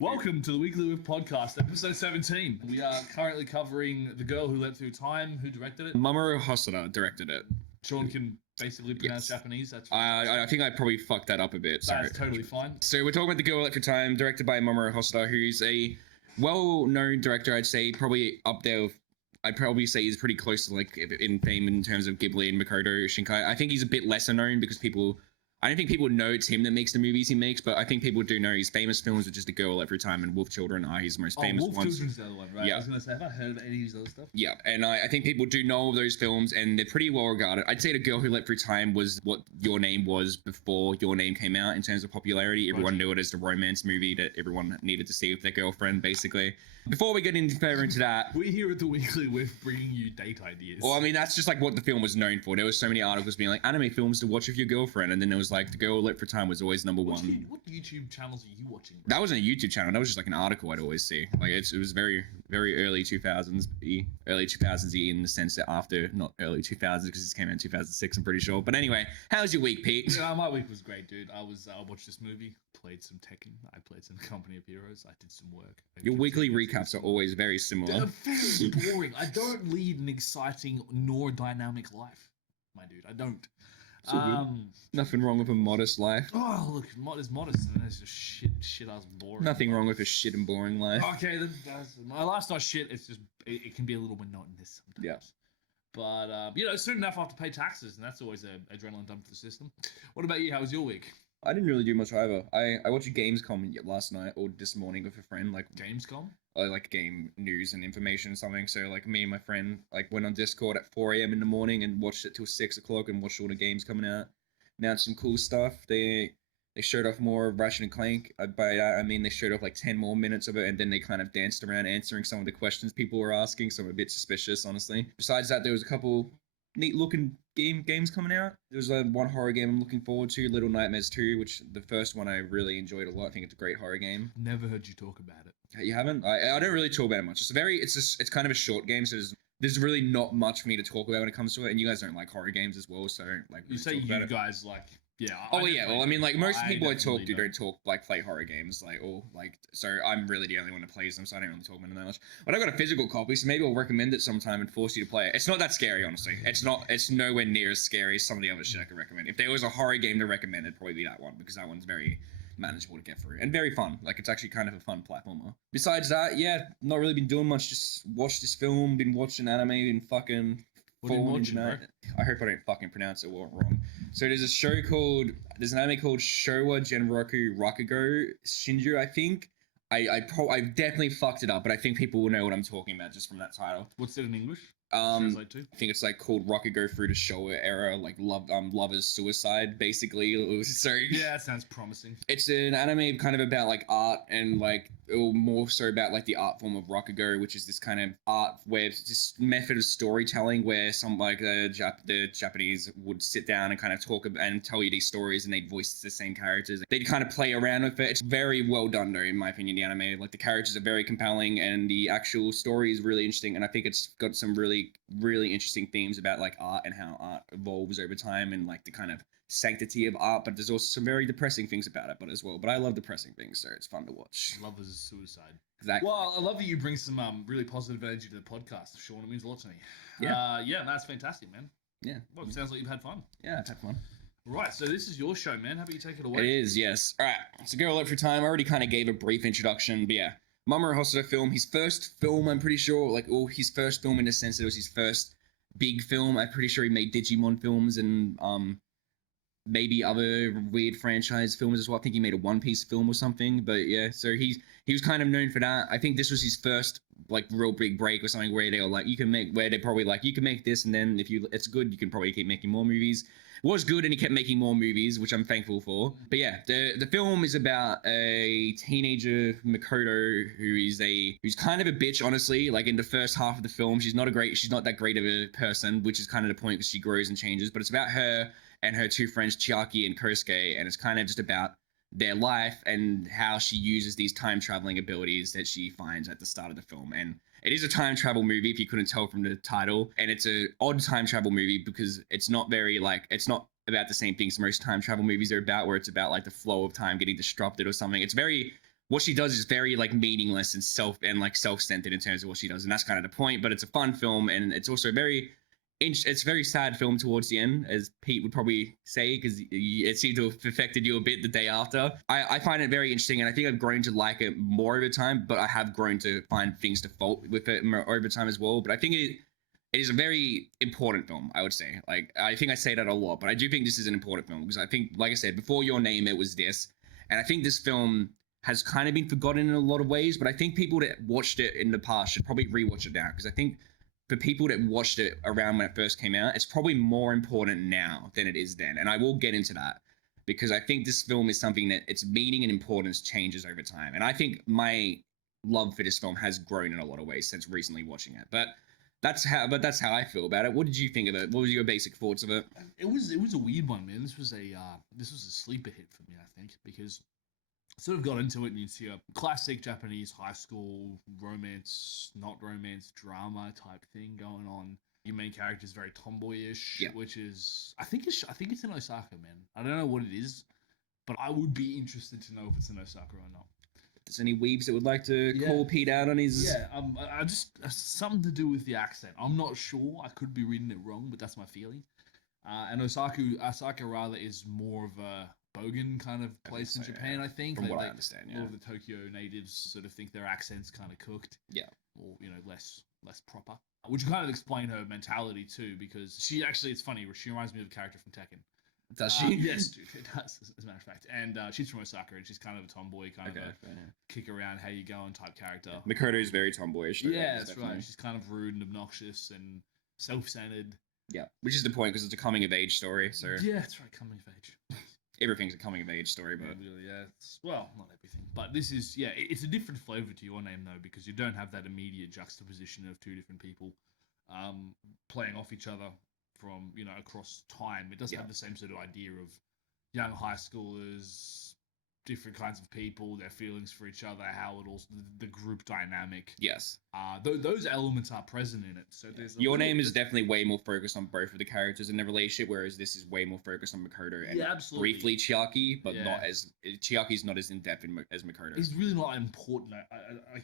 Welcome to the Weekly Whiff podcast, episode 17. We are currently covering The Girl Who Leapt Through Time. Who directed it? Mamoru Hosoda directed it. Shaun can basically pronounce Japanese. That's I think I probably fucked that up a bit. Sorry. That's totally fine. So we're talking about The Girl Who Leapt Through Time, directed by Mamoru Hosoda, who's a well-known director. I'd say probably up there with, I'd probably say he's pretty close to like in fame in terms of Ghibli and Makoto Shinkai. I think he's a bit lesser known because I don't think people know it's him that makes the movies he makes, but I think people do know his famous films, which is The Girl Every Time and Wolf Children are his most famous Wolf ones. Children's the other one, right? Yeah. I was going to say, have I heard of any of his other stuff? Yeah, and I think people do know of those films, and they're pretty well regarded. I'd say The Girl Who Leapt Through Time was what Your Name was before Your Name came out in terms of popularity. Everyone knew it as the romance movie that everyone needed to see with their girlfriend, basically. Before we get any further into that... We're here at the Weekly Whiff bringing you date ideas. Well, I mean, that's just like what the film was known for. There was so many articles being like, anime films to watch with your girlfriend, and then there was like, The Girl Who Leapt Through Time was always number one. What YouTube channels are you watching? That wasn't a YouTube channel. That was just like an article I'd always see. Like it was very, very early 2000s, early 2000s in the sense that after, not early 2000s because it came out in 2006, I'm pretty sure. But anyway, how's your week, Pete? Yeah, my week was great, dude. I watched this movie, played some Tekken, I played some Company of Heroes, I did some work. Your weekly recaps are always very similar. They're very boring. I don't lead an exciting nor dynamic life, my dude. I don't. Nothing wrong with a modest life. Oh, look, it's modest, and it's just shit ass boring. Nothing wrong with a shit and boring life. Okay, my life's not shit. It's just it can be a little monotonous sometimes. Yeah. But soon enough I have to pay taxes, and that's always an adrenaline dump for the system. What about you? How was your week? I didn't really do much either. I watched Gamescom last night or this morning with a friend. Like Gamescom? Like game news and information or something. So like me and my friend like went on Discord at 4 a.m. in the morning and watched it till 6 o'clock and watched all the games coming out. Announced some cool stuff. They showed off more of Ratchet and Clank. By that I mean they showed off like 10 more minutes of it, and then they kind of danced around answering some of the questions people were asking. So I'm a bit suspicious, honestly. Besides that, there was a couple neat looking games coming out. There's one horror game I'm looking forward to, Little Nightmares 2, which the first one I really enjoyed a lot. I think it's a great horror game. Never heard you talk about it. You haven't? I don't really talk about it much. It's kind of a short game, so there's really not much for me to talk about when it comes to it. And you guys don't like horror games as well, so like you say you guys like. Yeah. Well, I mean, like most people I talk to don't play horror games, so I'm really the only one that plays them, so I don't really talk about them that much. But I got a physical copy, so maybe I'll recommend it sometime and force you to play it. It's not that scary, honestly. It's nowhere near as scary as some of the other shit I could recommend. If there was a horror game to recommend, it'd probably be that one, because that one's very manageable to get through and very fun. Like it's actually kind of a fun platformer. Besides that, yeah, not really been doing much. Just watched this film, been watching anime, been fucking. What are you watching, bro? I hope I don't fucking pronounce it wrong. So there's an anime called Showa Genroku Rakugo Shinju, I think. I definitely fucked it up, but I think people will know what I'm talking about just from that title. What's it in English? I think it's like called Rakugo through the Showa era, like lover's suicide, basically. So yeah, that sounds promising. It's an anime kind of about like art and like more so about like the art form of Rakugo, which is this kind of art where it's this method of storytelling where some like the Japanese would sit down and kind of talk and tell you these stories, and they'd voice the same characters. They'd kind of play around with it. It's very well done though, in my opinion. The anime, like the characters are very compelling, and the actual story is really interesting. And I think it's got some really interesting themes about like art and how art evolves over time, and like the kind of sanctity of art, but there's also some very depressing things about it but I love depressing things, so it's fun to watch. Love is suicide. Exactly. Well, I love that you bring some really positive energy to the podcast, Shaun. It means a lot to me. Yeah, that's fantastic, man. Yeah. Well, it sounds like you've had fun. Yeah, I've had fun. Right, so this is your show, man. How about you take it away? It is, yes. All right, so Girl Leapt Through Time. I already kind of gave a brief introduction, but yeah, Mamoru Hosoda film, his first film, I'm pretty sure, his first film in the sense that it was his first big film. I'm pretty sure he made Digimon films and maybe other weird franchise films as well. I think he made a One Piece film or something, but yeah, so he was kind of known for that. I think this was his first like real big break or something where they were like, you can make this, and then if it's good, you can probably keep making more movies. It was good, and he kept making more movies, which I'm thankful for. But yeah, the film is about a teenager, Makoto, who's kind of a bitch, honestly. Like in the first half of the film, she's not that great of a person, which is kind of the point because she grows and changes. But it's about her and her two friends, Chiaki and Kosuke, and it's kind of just about their life and how she uses these time traveling abilities that she finds at the start of the film. And it is a time travel movie, if you couldn't tell from the title, and it's an odd time travel movie because it's not about the same things most time travel movies are about, where it's about like the flow of time getting disrupted or something. It's very what she does is very like meaningless and self-centered in terms of what she does, and that's kind of the point. But it's a fun film, and it's also it's a very sad film towards the end, as Pete would probably say, because it seemed to have affected you a bit the day after. I find it very interesting, and I think I've grown to like it more over time, but I have grown to find things to fault with it over time as well. But I think it is a very important film, I would say. Like, I think I say that a lot, but I do think this is an important film, because I think, like I said, Before Your Name, it was this. And I think this film has kind of been forgotten in a lot of ways, but I think people that watched it in the past should probably rewatch it now, because I think for people that watched it around when it first came out, it's probably more important now than it is then. And I will get into that, because I think this film is something that its meaning and importance changes over time. And I think my love for this film has grown in a lot of ways since recently watching it. But that's how I feel about it. What did you think of it? What was your basic thoughts of it? It was a weird one, man. This was a sleeper hit for me, I think, because I sort of got into it, and you see a classic Japanese high school romance, not romance, drama type thing going on. Your main character is very tomboyish, Yeah. which is I think it's in Osaka, man. I don't know what it is, but I would be interested to know if it's in Osaka or not. There's any weebs that would like to call Pete out on his... Yeah, I just something to do with the accent. I'm not sure. I could be reading it wrong, but that's my feeling. And Osaka rather is more of a bogan kind of place in Japan, I think. From what I understand, a lot of the Tokyo natives sort of think their accent's kind of cooked. Yeah. Or, less proper. Which kind of explain her mentality too, because she actually, it's funny, she reminds me of a character from Tekken. Does she? Yes, dude, it does, as a matter of fact. And she's from Osaka, and she's kind of a tomboy, kind of a kick around, how you going type character. Makoto is very tomboyish. Yeah, that's right. She's kind of rude and obnoxious and self-centered. Yeah, which is the point, because it's a coming-of-age story, so... Yeah, that's right, coming of age. Everything's a coming-of-age story, but... Yeah, well, not everything. But this is, it's a different flavor to Your Name, though, because you don't have that immediate juxtaposition of two different people playing off each other from, across time. It doesn't have the same sort of idea of young high schoolers, different kinds of people, their feelings for each other, how it also, the group dynamic. Yes. Those elements are present in it. So there's Your Name is definitely way more focused on both of the characters in the relationship, whereas this is way more focused on Makoto and briefly Chiaki, but not as... Chiaki's not as in-depth as Makoto. He's really not important.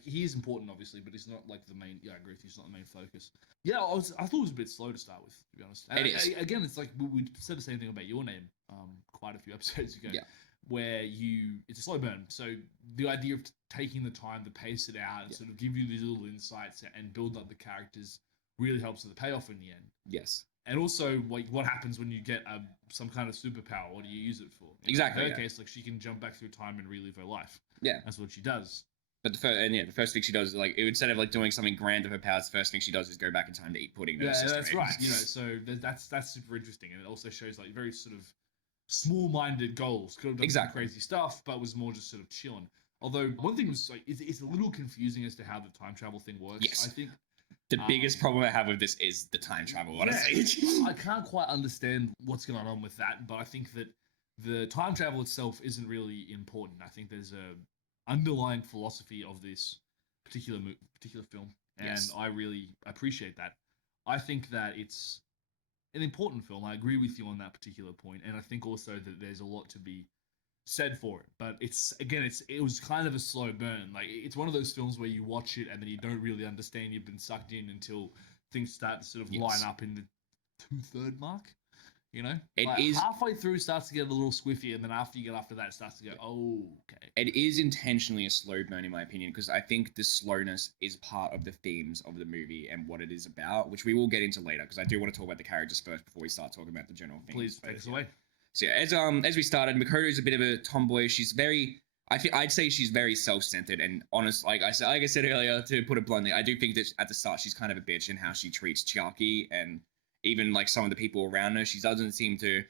He is important, obviously, but he's not like the main... Yeah, I agree with you. He's not the main focus. Yeah, I thought it was a bit slow to start with, to be honest. It is. Again, it's like we said the same thing about Your Name quite a few episodes ago. Yeah. Where it's a slow burn. So the idea of taking the time to pace it out and sort of give you these little insights and build up the characters really helps with the payoff in the end. Yes. And also, like, what happens when you get some kind of superpower? What do you use it for? Exactly. In her case, like, she can jump back through time and relive her life. Yeah. That's what she does. But the first thing she does is, like, instead of like doing something grand of her powers, the first thing she does is go back in time to eat pudding. Yeah, that's right. So that's super interesting, and it also shows like very sort of small-minded goals. Could have done some crazy stuff, but was more just sort of chilling. Although one thing was like, it's a little confusing as to how the time travel thing works. Yes. I think the biggest problem I have with this is the time travel. Honestly, I can't quite understand what's going on with that, but I think that the time travel itself isn't really important. I think there's a underlying philosophy of this particular film, and I really appreciate that. I think that it's an important film. I agree with you on that particular point, and I think also that there's a lot to be said for it. But it was kind of a slow burn. Like, it's one of those films where you watch it and then you don't really understand you've been sucked in until things start to sort of line up in the 2/3 mark. It like is halfway through starts to get a little squiffy, and then after that, it starts to go, oh, okay. It is intentionally a slow burn, in my opinion, because I think the slowness is part of the themes of the movie and what it is about, which we will get into later, because I do want to talk about the characters first before we start talking about the general themes. Please take us away. So yeah, as we started, Makoto is a bit of a tomboy. She's very... I'd say she's very self-centered and honest. Like I said earlier, to put it bluntly, I do think that at the start she's kind of a bitch in how she treats Chiaki and even like some of the people around her. She doesn't seem to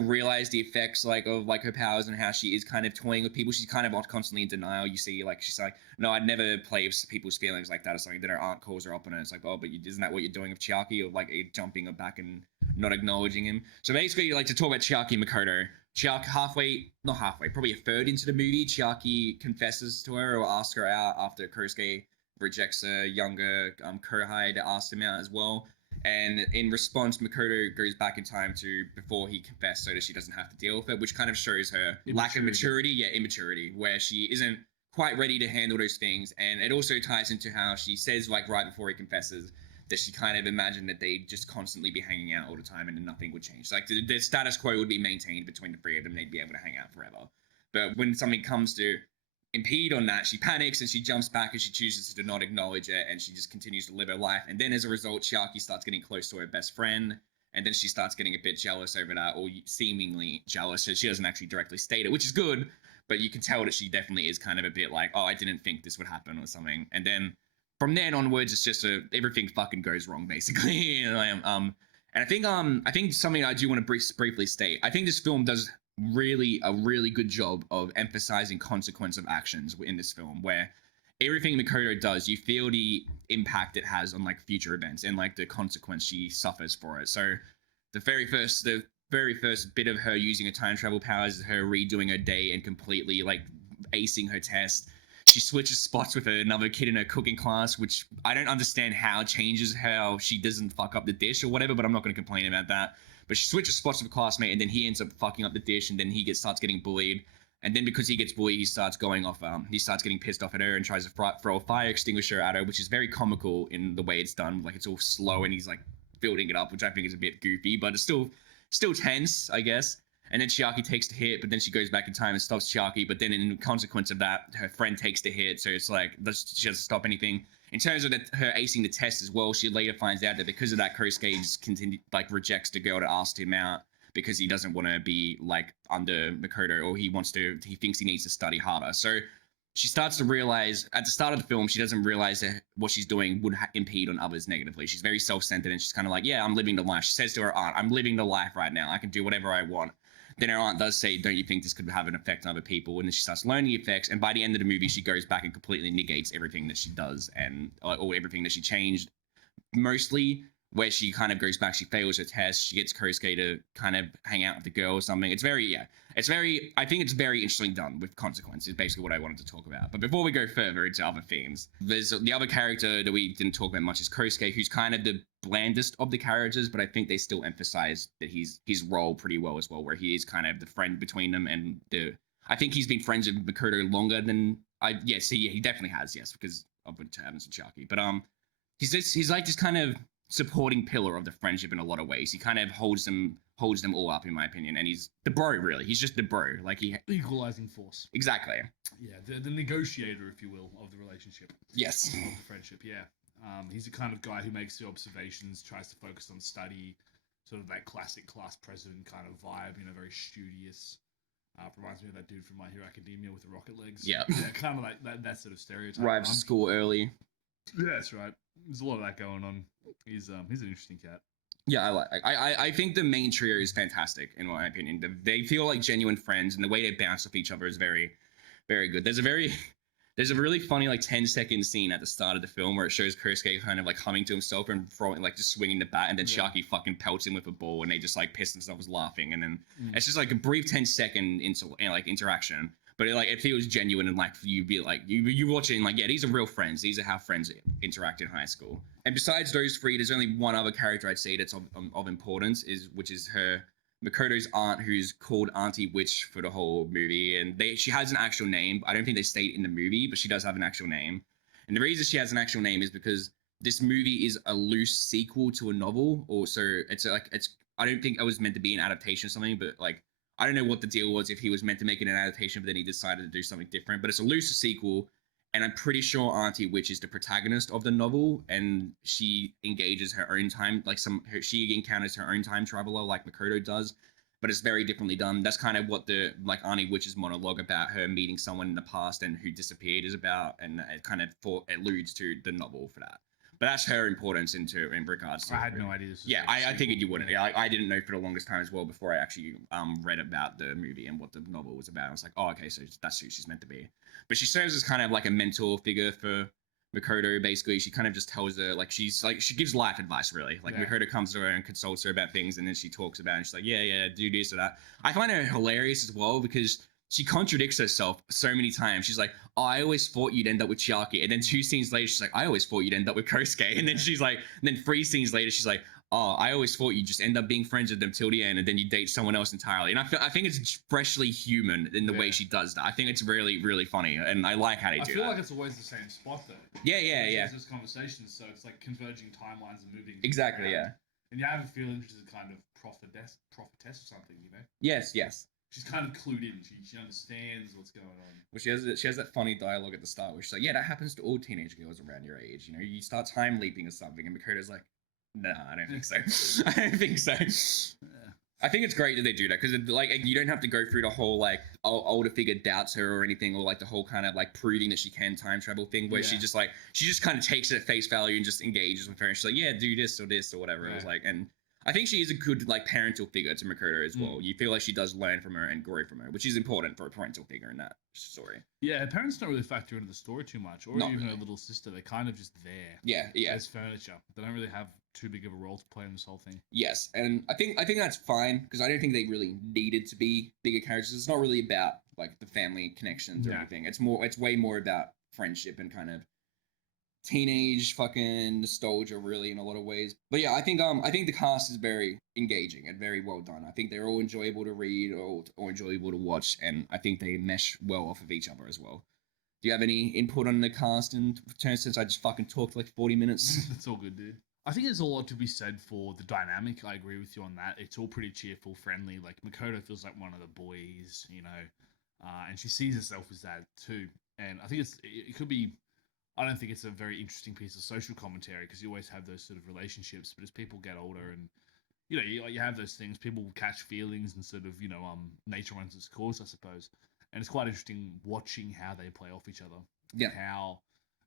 realize the effects of her powers and how she is kind of toying with people. She's kind of constantly in denial. You see, like, she's like, no, I'd never play with people's feelings like that or something. Then her aunt calls her up on it. It's like, oh, but isn't that what you're doing with Chiaki? Or like jumping her back and not acknowledging him. So basically, like, to talk about Chiaki and Makoto, not halfway, probably a third into the movie, Chiaki confesses to her or asks her out after Kosuke rejects a younger Kohai that asked him out as well. And in response, Makoto goes back in time to before he confessed so that she doesn't have to deal with it, which kind of shows her lack of maturity, immaturity, where she isn't quite ready to handle those things. And it also ties into how she says, like, right before he confesses, that she kind of imagined that they'd just constantly be hanging out all the time and then nothing would change. Like, the status quo would be maintained between the three of them. They'd be able to hang out forever. But when something comes to impede on that, she panics and she jumps back and she chooses to not acknowledge it, and she just continues to live her life. And then as a result, Chiaki starts getting close to her best friend, and then she starts getting a bit jealous over that, or seemingly jealous. So she doesn't actually directly state it, which is good, but you can tell that she definitely is kind of a bit like, oh, I didn't think this would happen or something. And then from then onwards, it's just everything fucking goes wrong, basically. And I think something I do want to briefly state. I think this film does a really good job of emphasizing consequence of actions in this film, where everything Makoto does, you feel the impact it has on like future events and like the consequence she suffers for it. So the very first bit of her using her time travel powers is her redoing her day and completely like acing her test. She switches spots with another kid in her cooking class, which I don't understand how changes how she doesn't fuck up the dish or whatever, but I'm not going to complain about that. But she switches spots with a classmate, and then he ends up fucking up the dish, and then starts getting bullied. And then because he gets bullied, he starts going off. He starts getting pissed off at her and tries to throw a fire extinguisher at her, which is very comical in the way it's done. Like, it's all slow, and he's like building it up, which I think is a bit goofy, but it's still tense, I guess. And then Chiaki takes the hit, but then she goes back in time and stops Chiaki. But then in consequence of that, her friend takes the hit. So it's like, she doesn't stop anything. In terms of her acing the test as well, she later finds out that because of that, Kosuke just rejects the girl that asked him out because he doesn't want to be like under Makoto, or he thinks he needs to study harder. So she starts to realize at the start of the film, she doesn't realize that what she's doing would impede on others negatively. She's very self-centered, and she's kind of like, yeah, I'm living the life. She says to her aunt, I'm living the life right now. I can do whatever I want. Then her aunt does say, don't you think this could have an effect on other people? And then she starts learning the effects. And by the end of the movie, she goes back and completely negates everything that she does or everything that she changed. Mostly where she kind of goes back, she fails her test. She gets Kosuke to kind of hang out with the girl or something. I think it's very interesting done with consequence is basically what I wanted to talk about. But before we go further into other themes, there's the other character that we didn't talk about much is Kosuke, who's kind of the blandest of the characters, but I think they still emphasize that his role pretty well as well, where he is kind of the friend between them, and I think he's been friends with Makoto longer than he definitely has, yes, because of what happens to Chiaki. But he's like this kind of supporting pillar of the friendship in a lot of ways. He kind of holds them all up, in my opinion, and he's the bro, really. He's just the bro, like equalizing force. Exactly. Yeah, the negotiator, if you will, of the relationship. Yes. Of the friendship. Yeah. He's the kind of guy who makes the observations, tries to focus on study, sort of that classic class president kind of vibe. Very studious. Reminds me of that dude from My Hero Academia with the rocket legs. Yeah. Kind of like that sort of stereotype. Arrives to school early. Yeah, that's right. There's a lot of that going on. He's an interesting cat. Yeah, I think the main trio is fantastic in my opinion. They feel like genuine friends, and the way they bounce off each other is very, very good. There's a really funny 10-second scene at the start of the film where it shows Kosuke kind of humming to himself and throwing just swinging the bat, and then Chiaki fucking pelts him with a ball, and they just piss themselves laughing, and then it's just a brief 10-second interaction. But it feels genuine, and you'd be you watching these are real friends. These are how friends interact in high school. And besides those three, there's only one other character I'd say that's of importance, which is Makoto's aunt, who's called Auntie Witch for the whole movie, and she has an actual name. I don't think they state in the movie, but she does have an actual name. And the reason she has an actual name is because this movie is a loose sequel to a novel, or so it's I don't think it was meant to be an adaptation or something, but I don't know what the deal was, if he was meant to make it an adaptation, but then he decided to do something different. But it's a looser sequel, and I'm pretty sure Auntie Witch is the protagonist of the novel, and she engages her own time, she encounters her own time traveler like Makoto does, but it's very differently done. That's kind of what the Auntie Witch's monologue about her meeting someone in the past and who disappeared is about, and it kind of alludes to the novel for that. But that's her importance in regards to. I had no idea. I figured you wouldn't. Yeah, I didn't know for the longest time as well before I actually read about the movie and what the novel was about. I was like, oh, okay, so that's who she's meant to be. But she serves as kind of a mentor figure for Makoto. Basically, she kind of just tells her she gives life advice really. Makoto comes to her and consults her about things, and then she talks about it, and she's like, yeah, do this or that. I find her hilarious as well because she contradicts herself so many times. She's like, oh, I always thought you'd end up with Chiaki. And then 2 scenes later, she's like, I always thought you'd end up with Kosuke. And then she's like, and then 3 scenes later, she's like, oh, I always thought you'd just end up being friends with them till the end, and then you date someone else entirely. And I think it's freshly human in the way she does that. I think it's really, really funny, and I like how they do that. I feel like it's always the same spot, though. Yeah. Those conversations, so it's like converging timelines and moving. Exactly, yeah. And you have a feeling she's a kind of prophetess or something, you know? Yes. She's kind of clued in. She understands what's going on. Well, she has that funny dialogue at the start where she's like, yeah, that happens to all teenage girls around your age. You know, you start time leaping or something, and Makoto's like, no, I don't think so. I don't think so. Yeah. I think it's great that they do that because like you don't have to go through the whole like older figure doubts her or anything, or like the whole kind of like proving that she can time travel thing where she just kind of takes it at face value and just engages with her, and she's like, yeah, do this or whatever. It was like, and I think she is a good like parental figure to Makoto as well. You feel like she does learn from her and grow from her, which is important for a parental figure in that story. Yeah, her parents don't really factor into the story too much, or even her little sister. They're kind of just there. Yeah. As furniture. They don't really have too big of a role to play in this whole thing. Yes, and I think that's fine because I don't think they really needed to be bigger characters. It's not really about like the family connections or anything. It's way more about friendship and kind of teenage fucking nostalgia, really, in a lot of ways. But yeah, I think the cast is very engaging and very well done. I think they're all enjoyable to read or enjoyable to watch, and I think they mesh well off of each other as well. Do you have any input on the cast in terms, since I just fucking talked like 40 minutes? That's all good, dude. I think there's a lot to be said for the dynamic. I agree with you on that. It's all pretty cheerful, friendly. Like, Makoto feels like one of the boys, you know, and she sees herself as that too. And I think it could be, I don't think it's a very interesting piece of social commentary because you always have those sort of relationships. But as people get older and, you know, you have those things, people catch feelings and sort of, you know, nature runs its course, I suppose. And it's quite interesting watching how they play off each other. Yeah. How,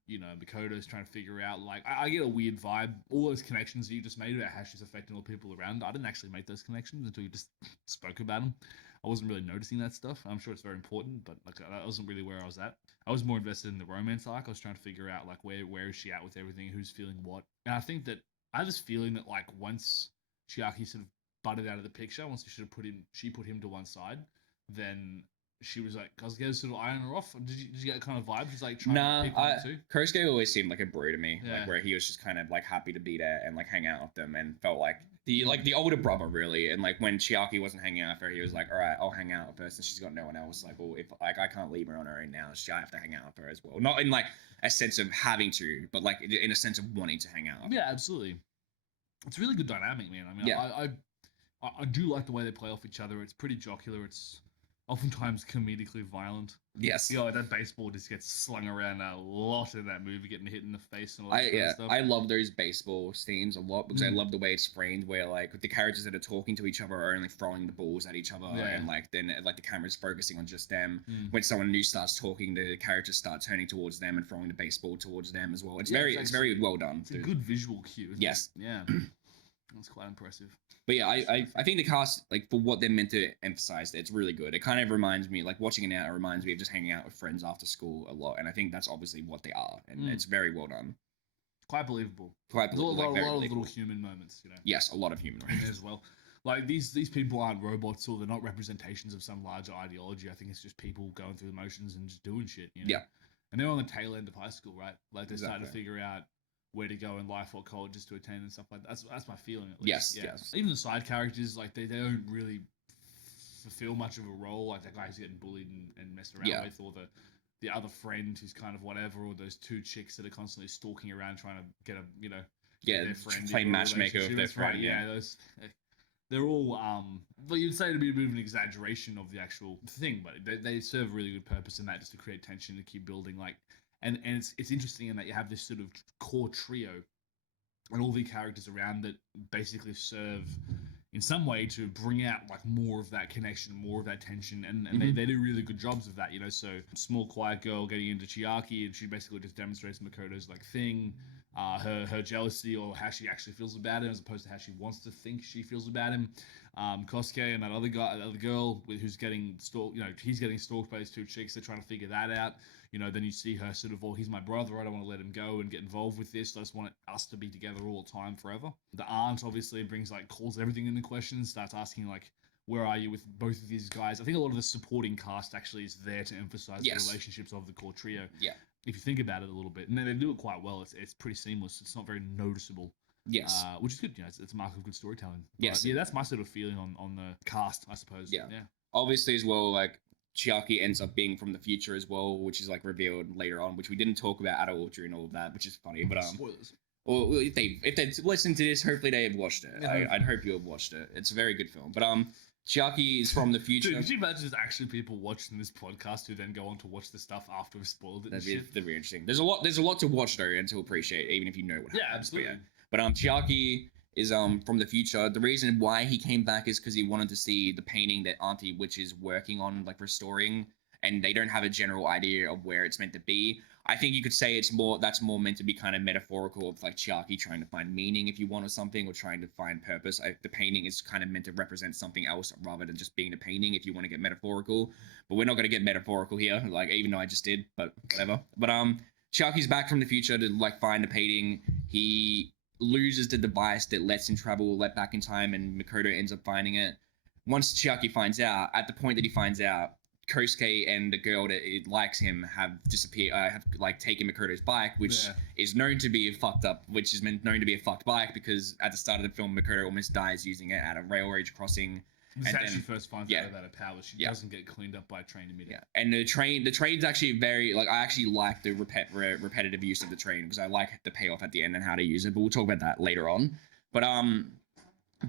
you know, Makoto's trying to figure out, like, I get a weird vibe. All those connections that you just made about how she's affecting all the people around. I didn't actually make those connections until you just spoke about them. I wasn't really noticing that stuff. I'm sure it's very important, but like that wasn't really where I was at. I was more invested in the romance arc. I was trying to figure out like where is she at with everything, who's feeling what. And I think that I have this feeling that like once Chiaki sort of butted out of the picture, once she put him to one side, then she was like, Kosuke was sort of eyeing her off. Did you get that kind of vibe? She's like trying to pick one too? Kosuke always seemed like a bro to me, like where he was just kind of like happy to be there and like hang out with them and felt like the older brother really. And like when Chiaki wasn't hanging out with her, he was like, all right, I'll hang out with her since she's got no one else. Like, well, if like I can't leave her on her own now, I have to hang out with her as well. Not in like a sense of having to, but like in a sense of wanting to hang out. Yeah, absolutely. It's a really good dynamic, man. I mean, I do like the way they play off each other. It's pretty jocular. It's oftentimes comedically violent. Yes. You know, that baseball just gets slung around a lot in that movie, getting hit in the face and all that kind of stuff. I love those baseball scenes a lot because I love the way it's framed, where like the characters that are talking to each other are only throwing the balls at each other, and like then like the camera's focusing on just them. When someone new starts talking, the characters start turning towards them and throwing the baseball towards them as well. It's very well done. It's a good visual cue. Yes. Yeah. That's quite impressive. But yeah, I think the cast, like for what they're meant to emphasize, it's really good. It kind of reminds me, like watching it now, it reminds me of just hanging out with friends after school a lot. And I think that's obviously what they are. And it's very well done. Quite believable. Quite believable. There's a lot of little human moments, you know. Yes, a lot of human moments as well. Like these people aren't robots, or they're not representations of some larger ideology. I think it's just people going through the motions and just doing shit, you know? Yeah. And they're on the tail end of high school, right? Like they're starting to figure out where to go in life, what colleges to attend and stuff like that. That's my feeling, at least. Yes. Even the side characters, like they don't really fulfill much of a role. Like that guy who's getting bullied and messed around with, or the other friend who's kind of whatever, or those two chicks that are constantly stalking around trying to get their friend play matchmaker with their friend. Right, those. They're all, but you'd say it'd be a bit of an exaggeration of the actual thing, but they serve a really good purpose in that, just to create tension, to keep building, like. And it's interesting in that you have this sort of core trio and all the characters around that basically serve in some way to bring out like more of that connection, more of that tension, and they do really good jobs of that, you know. So small quiet girl getting into Chiaki, and she basically just demonstrates Makoto's like thing, her jealousy, or how she actually feels about him as opposed to how she wants to think she feels about him. Kosuke and that other girl who's getting stalked, you know, he's getting stalked by these two chicks. They're trying to figure that out. You know, then you see her sort of, oh, he's my brother. I don't want to let him go and get involved with this. I just want us to be together all the time forever. The aunt obviously calls everything into question, starts asking like, where are you with both of these guys? I think a lot of the supporting cast actually is there to emphasize the Yes. relationships of the core trio. Yeah. If you think about it a little bit, and then they do it quite well. It's pretty seamless. It's not very noticeable. Yes. Which is good. You know, it's a mark of good storytelling. Yes. Yeah, that's my sort of feeling on the cast, I suppose. Yeah. Obviously, as well, like Chiaki ends up being from the future as well, which is like revealed later on, which we didn't talk about at all during all of that, which is funny. But spoilers. Well, if they listened to this, hopefully they have watched it. Yeah. I'd hope you have watched it. It's a very good film. But Chiaki is from the future. Dude, could you imagine there's actually people watching this podcast who then go on to watch the stuff after we've spoiled it? That'd be interesting. There's a lot to watch though, and to appreciate, even if you know what happens. Yeah, absolutely. But Chiaki is from the future. The reason why he came back is because he wanted to see the painting that Auntie Witch is working on, like restoring, and they don't have a general idea of where it's meant to be. I think you could say that's more meant to be kind of metaphorical of like Chiaki trying to find meaning, if you want, or something, or trying to find purpose. The painting is kind of meant to represent something else rather than just being a painting, if you want to get metaphorical. But we're not going to get metaphorical here, like even though I just did, but whatever. But Chiaki's back from the future to like find the painting. He loses the device that lets him travel back in time, and Makoto ends up finding it. Once Chiaki finds out, at the point that he finds out, Kosuke and the girl that likes him have disappeared, have like taken Makoto's bike, which is known to be known to be a fucked bike, because at the start of the film, Makoto almost dies using it at a railroad crossing. This is actually first finds out about her powers. She doesn't get cleaned up by a train immediately. Yeah, and the train's actually very, like, I actually like the repetitive use of the train, because I like the payoff at the end and how to use it, but we'll talk about that later on. But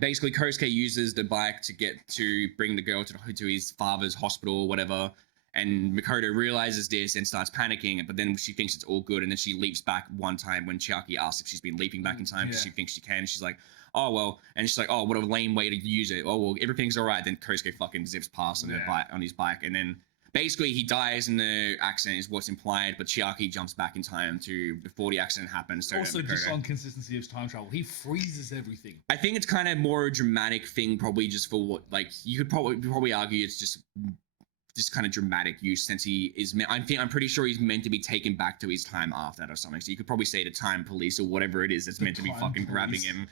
basically Kosuke uses the bike to bring the girl to his father's hospital or whatever, and Makoto realizes this and starts panicking, but then she thinks it's all good, and then she leaps back one time when Chiaki asks if she's been leaping back in time, because she thinks she can. She's like, oh well, and she's like, oh, what a lame way to use it. Oh well, everything's all right. Then Kosuke fucking zips past on his bike, and then basically he dies in the accident is what's implied, but Chiaki jumps back in time to before the accident happens. So also, just on consistency of time travel, he freezes everything. I think it's kind of more a dramatic thing, probably just for what, like, you could probably argue it's just kind of dramatic use, since he is. I'm pretty sure he's meant to be taken back to his time after that or something. So you could probably say the time police or whatever it is that's meant to be fucking grabbing him.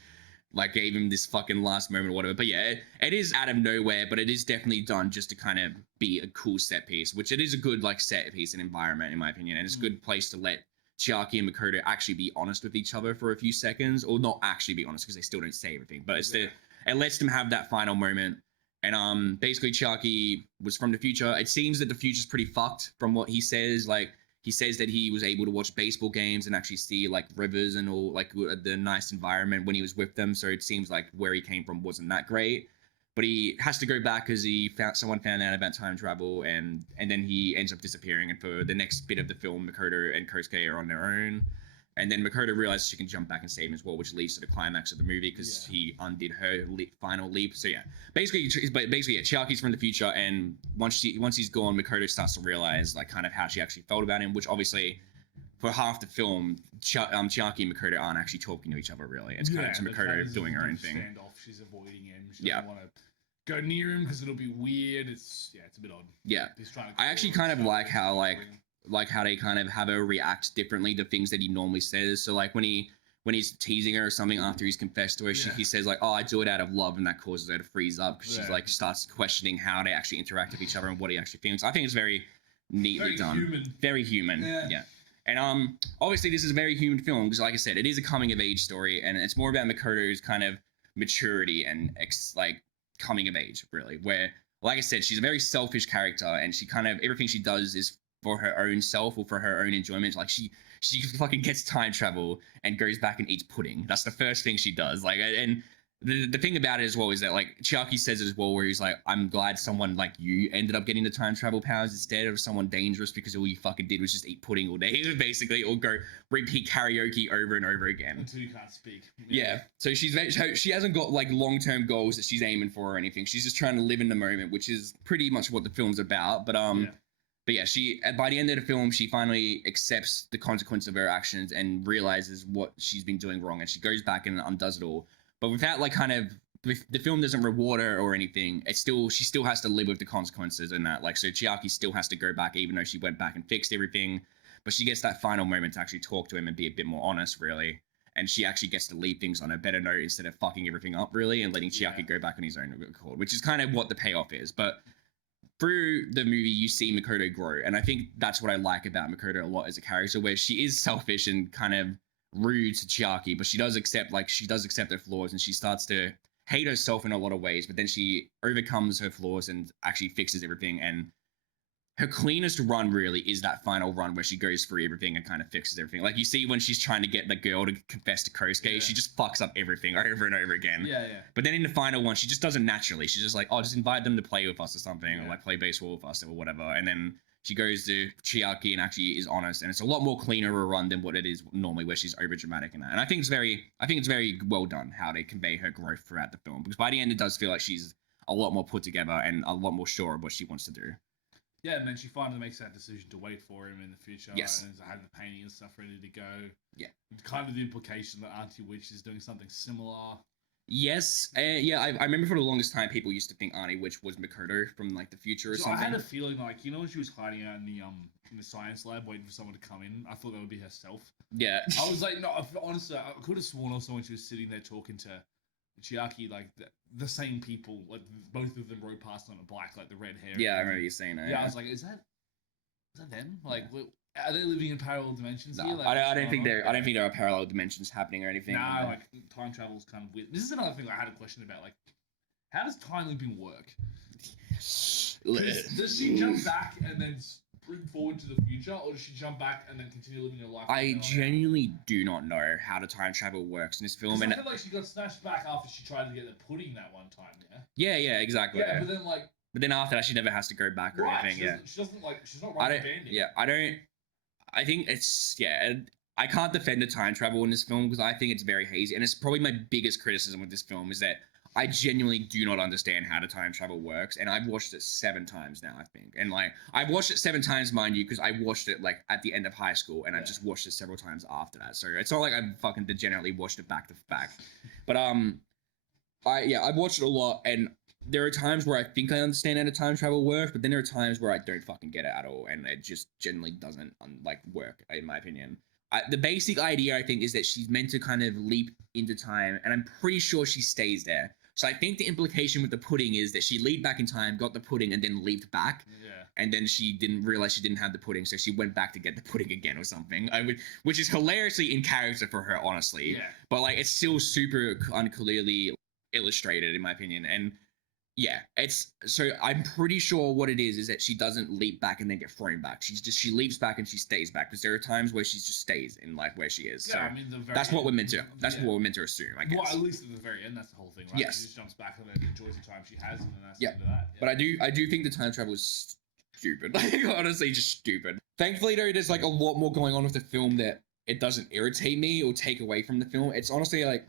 Like, gave him this fucking last moment or whatever. But yeah, it is out of nowhere, but it is definitely done just to kind of be a cool set piece, which it is a good, like, set piece and environment, in my opinion. And it's a good place to let Chiaki and Makoto actually be honest with each other for a few seconds, or not actually be honest, because they still don't say everything. But it lets them have that final moment. And basically Chiaki was from the future. It seems that the future's pretty fucked from what he says. Like, he says that he was able to watch baseball games and actually see, like, rivers and all, like, the nice environment when he was with them. So it seems like where he came from wasn't that great. But he has to go back because someone found out about time travel, and then he ends up disappearing. And for the next bit of the film, Makoto and Kosuke are on their own. And then Makoto realizes she can jump back and save him as well, which leads to the climax of the movie, because he undid her final leap. So yeah, basically, Chiaki's from the future, and once he's gone, Makoto starts to realize, like, kind of how she actually felt about him, which obviously, for half the film, Chiaki and Makoto aren't actually talking to each other really. It's kind of Makoto doing her own thing. She's avoiding him. She doesn't want to go near him because it'll be weird. It's a bit odd. Yeah, I actually kind of like how how they kind of have her react differently to things that he normally says. So like when he's teasing her or something after he's confessed to her, he says like, oh, I do it out of love, and that causes her to freeze up, because she's like starts questioning how they actually interact with each other and what he actually feels. I think it's very neatly done. Very human. Yeah. And obviously this is a very human film, because like I said, it is a coming of age story, and it's more about Makoto's kind of maturity and like coming of age, really, where, like I said, she's a very selfish character, and she kind of, everything she does is for her own self or for her own enjoyment. Like she fucking gets time travel and goes back and eats pudding. That's the first thing she does. Like, and the thing about it as well is that, like, Chiaki says as well, where he's like, I'm glad someone like you ended up getting the time travel powers instead of someone dangerous, because all you fucking did was just eat pudding all day, basically, or go repeat karaoke over and over again until you can't speak. Yeah. So she hasn't got like long-term goals that she's aiming for or anything. She's just trying to live in the moment, which is pretty much what the film's about. But But yeah, she, by the end of the film, she finally accepts the consequence of her actions and realizes what she's been doing wrong, and she goes back and undoes it all. But without, like, kind of, the film doesn't reward her or anything. She still has to live with the consequences and that. Like, so Chiaki still has to go back, even though she went back and fixed everything. But she gets that final moment to actually talk to him and be a bit more honest, really. and she actually gets to leave things on a better note instead of fucking everything up really and letting Chiaki go back on his own accord, which is kind of what the payoff is. But through the movie, you see Makoto grow, and I think that's what I like about Makoto a lot as a character, where she is selfish and kind of rude to Chiaki, but she does accept her flaws, and she starts to hate herself in a lot of ways, but then she overcomes her flaws and actually fixes everything. And her cleanest run really is that final run where she goes through everything and kind of fixes everything. Like you see when she's trying to get the girl to confess to Kosuke, she just fucks up everything over and over again. Yeah. But then in the final one, she just does it naturally. She's just like, oh, just invite them to play with us or something, or like play baseball with us or whatever. And then she goes to Chiaki and actually is honest, and it's a lot more cleaner a run than what it is normally, where she's over dramatic in that. And I think it's very well done how they convey her growth throughout the film, because by the end it does feel like she's a lot more put together and a lot more sure of what she wants to do. Yeah, and then she finally makes that decision to wait for him in the future. Yes. And had the painting and stuff ready to go. Yeah. Kind of the implication that Auntie Witch is doing something similar. Yes. I remember for the longest time people used to think Auntie Witch was Makoto from like the future or something. I had a feeling like, when she was hiding out in the science lab waiting for someone to come in, I thought that would be herself. Yeah. I was like, no, honestly, I could have sworn also when she was sitting there talking to Chiaki, like the same people, like both of them rode past on a bike, like the red hair. Yeah, I remember you saying that. Yeah, I was like, is that them? Like, are they living in parallel dimensions here? Like, I don't think there are parallel dimensions happening or anything. Nah, like time travel is kind of weird. This is another thing I had a question about. Like, how does time looping work? Does she jump back and then spring forward to the future, or does she jump back and then continue living her life? I genuinely do not know how the time travel works in this film. And I feel like she got snatched back after she tried to get the pudding that one time. Yeah, exactly. Yeah, but then after that, she never has to go back or anything. She doesn't she's not running banding. I think it's I can't defend the time travel in this film because I think it's very hazy, and it's probably my biggest criticism with this film is that I genuinely do not understand how the time travel works, and I've watched it 7 times now, I think. And like I've watched it 7 times, mind you, because I watched it like at the end of high school, and I've just watched it several times after that. So it's not like I've fucking degenerately watched it back to back. But I've watched it a lot, and there are times where I think I understand how the time travel works, but then there are times where I don't fucking get it at all, and it just generally doesn't work, in my opinion. The basic idea, I think, is that she's meant to kind of leap into time, and I'm pretty sure she stays there. So I think the implication with the pudding is that she leaped back in time, got the pudding, and then leaped back. Yeah. And then she didn't realize she didn't have the pudding, so she went back to get the pudding again or something. Which is hilariously in character for her, honestly. Yeah. But like, it's still super unclearly illustrated, in my opinion. And yeah, so I'm pretty sure what it is that she doesn't leap back and then get thrown back. She leaps back and she stays back, because there are times where she just stays in like where she is. Yeah, so that's what we're meant to. That's what we're meant to assume, I guess. Well, at least at the very end, that's the whole thing, right? Yes. She just jumps back and then enjoys the time she has, and then that's the end of that. Yeah. But I do think the time travel is stupid. Like, honestly, just stupid. Thankfully, though, there's like a lot more going on with the film that it doesn't irritate me or take away from the film. It's honestly like,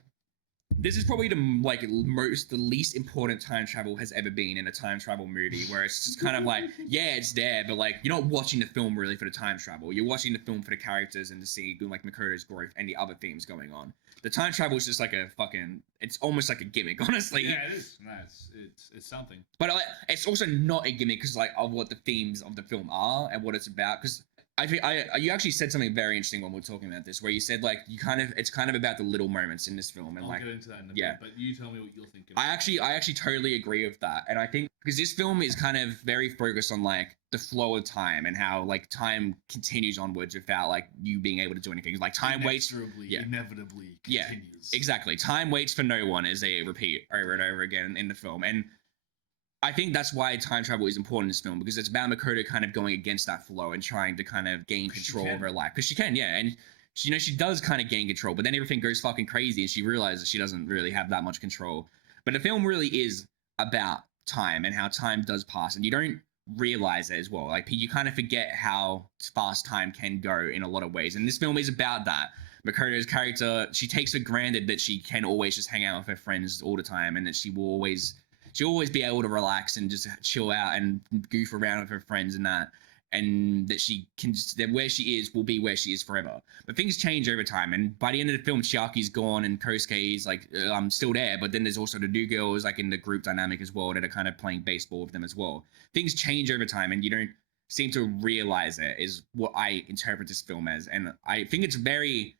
this is probably the least important time travel has ever been in a time travel movie, where it's just kind of like, yeah, it's there, but like you're not watching the film really for the time travel. You're watching the film for the characters and to see like Makoto's growth and the other themes going on. The time travel is just like it's almost like a gimmick, honestly. Yeah, it is. No, it's something. But it's also not a gimmick because like of what the themes of the film are and what it's about. Because I think you actually said something very interesting when we were talking about this, where you said like it's kind of about the little moments in this film, and I'll get into that in a bit, but you tell me what you're thinking. I actually totally agree with that, and I think because this film is kind of very focused on like the flow of time and how like time continues onwards without like you being able to do anything. Like time waits, inevitably continues. Yeah, exactly. Time waits for no one, as they repeat over and over again in the film, and I think that's why time travel is important in this film, because it's about Makoto kind of going against that flow and trying to kind of gain control of her life. Because she can, yeah. And she does kind of gain control, but then everything goes fucking crazy and she realizes she doesn't really have that much control. But the film really is about time and how time does pass, and you don't realize it as well. Like, you kind of forget how fast time can go in a lot of ways. And this film is about that. Makoto's character, she takes for granted that she can always just hang out with her friends all the time, and that she'll always be able to relax and just chill out and goof around with her friends and that, and that she can that where she is will be where she is forever. But things change over time, and by the end of the film, Chiaki's gone and Kosuke's like still there, but then there's also the new girls like in the group dynamic as well that are kind of playing baseball with them as well. Things change over time, and you don't seem to realize it, is what I interpret this film as. And I think it's very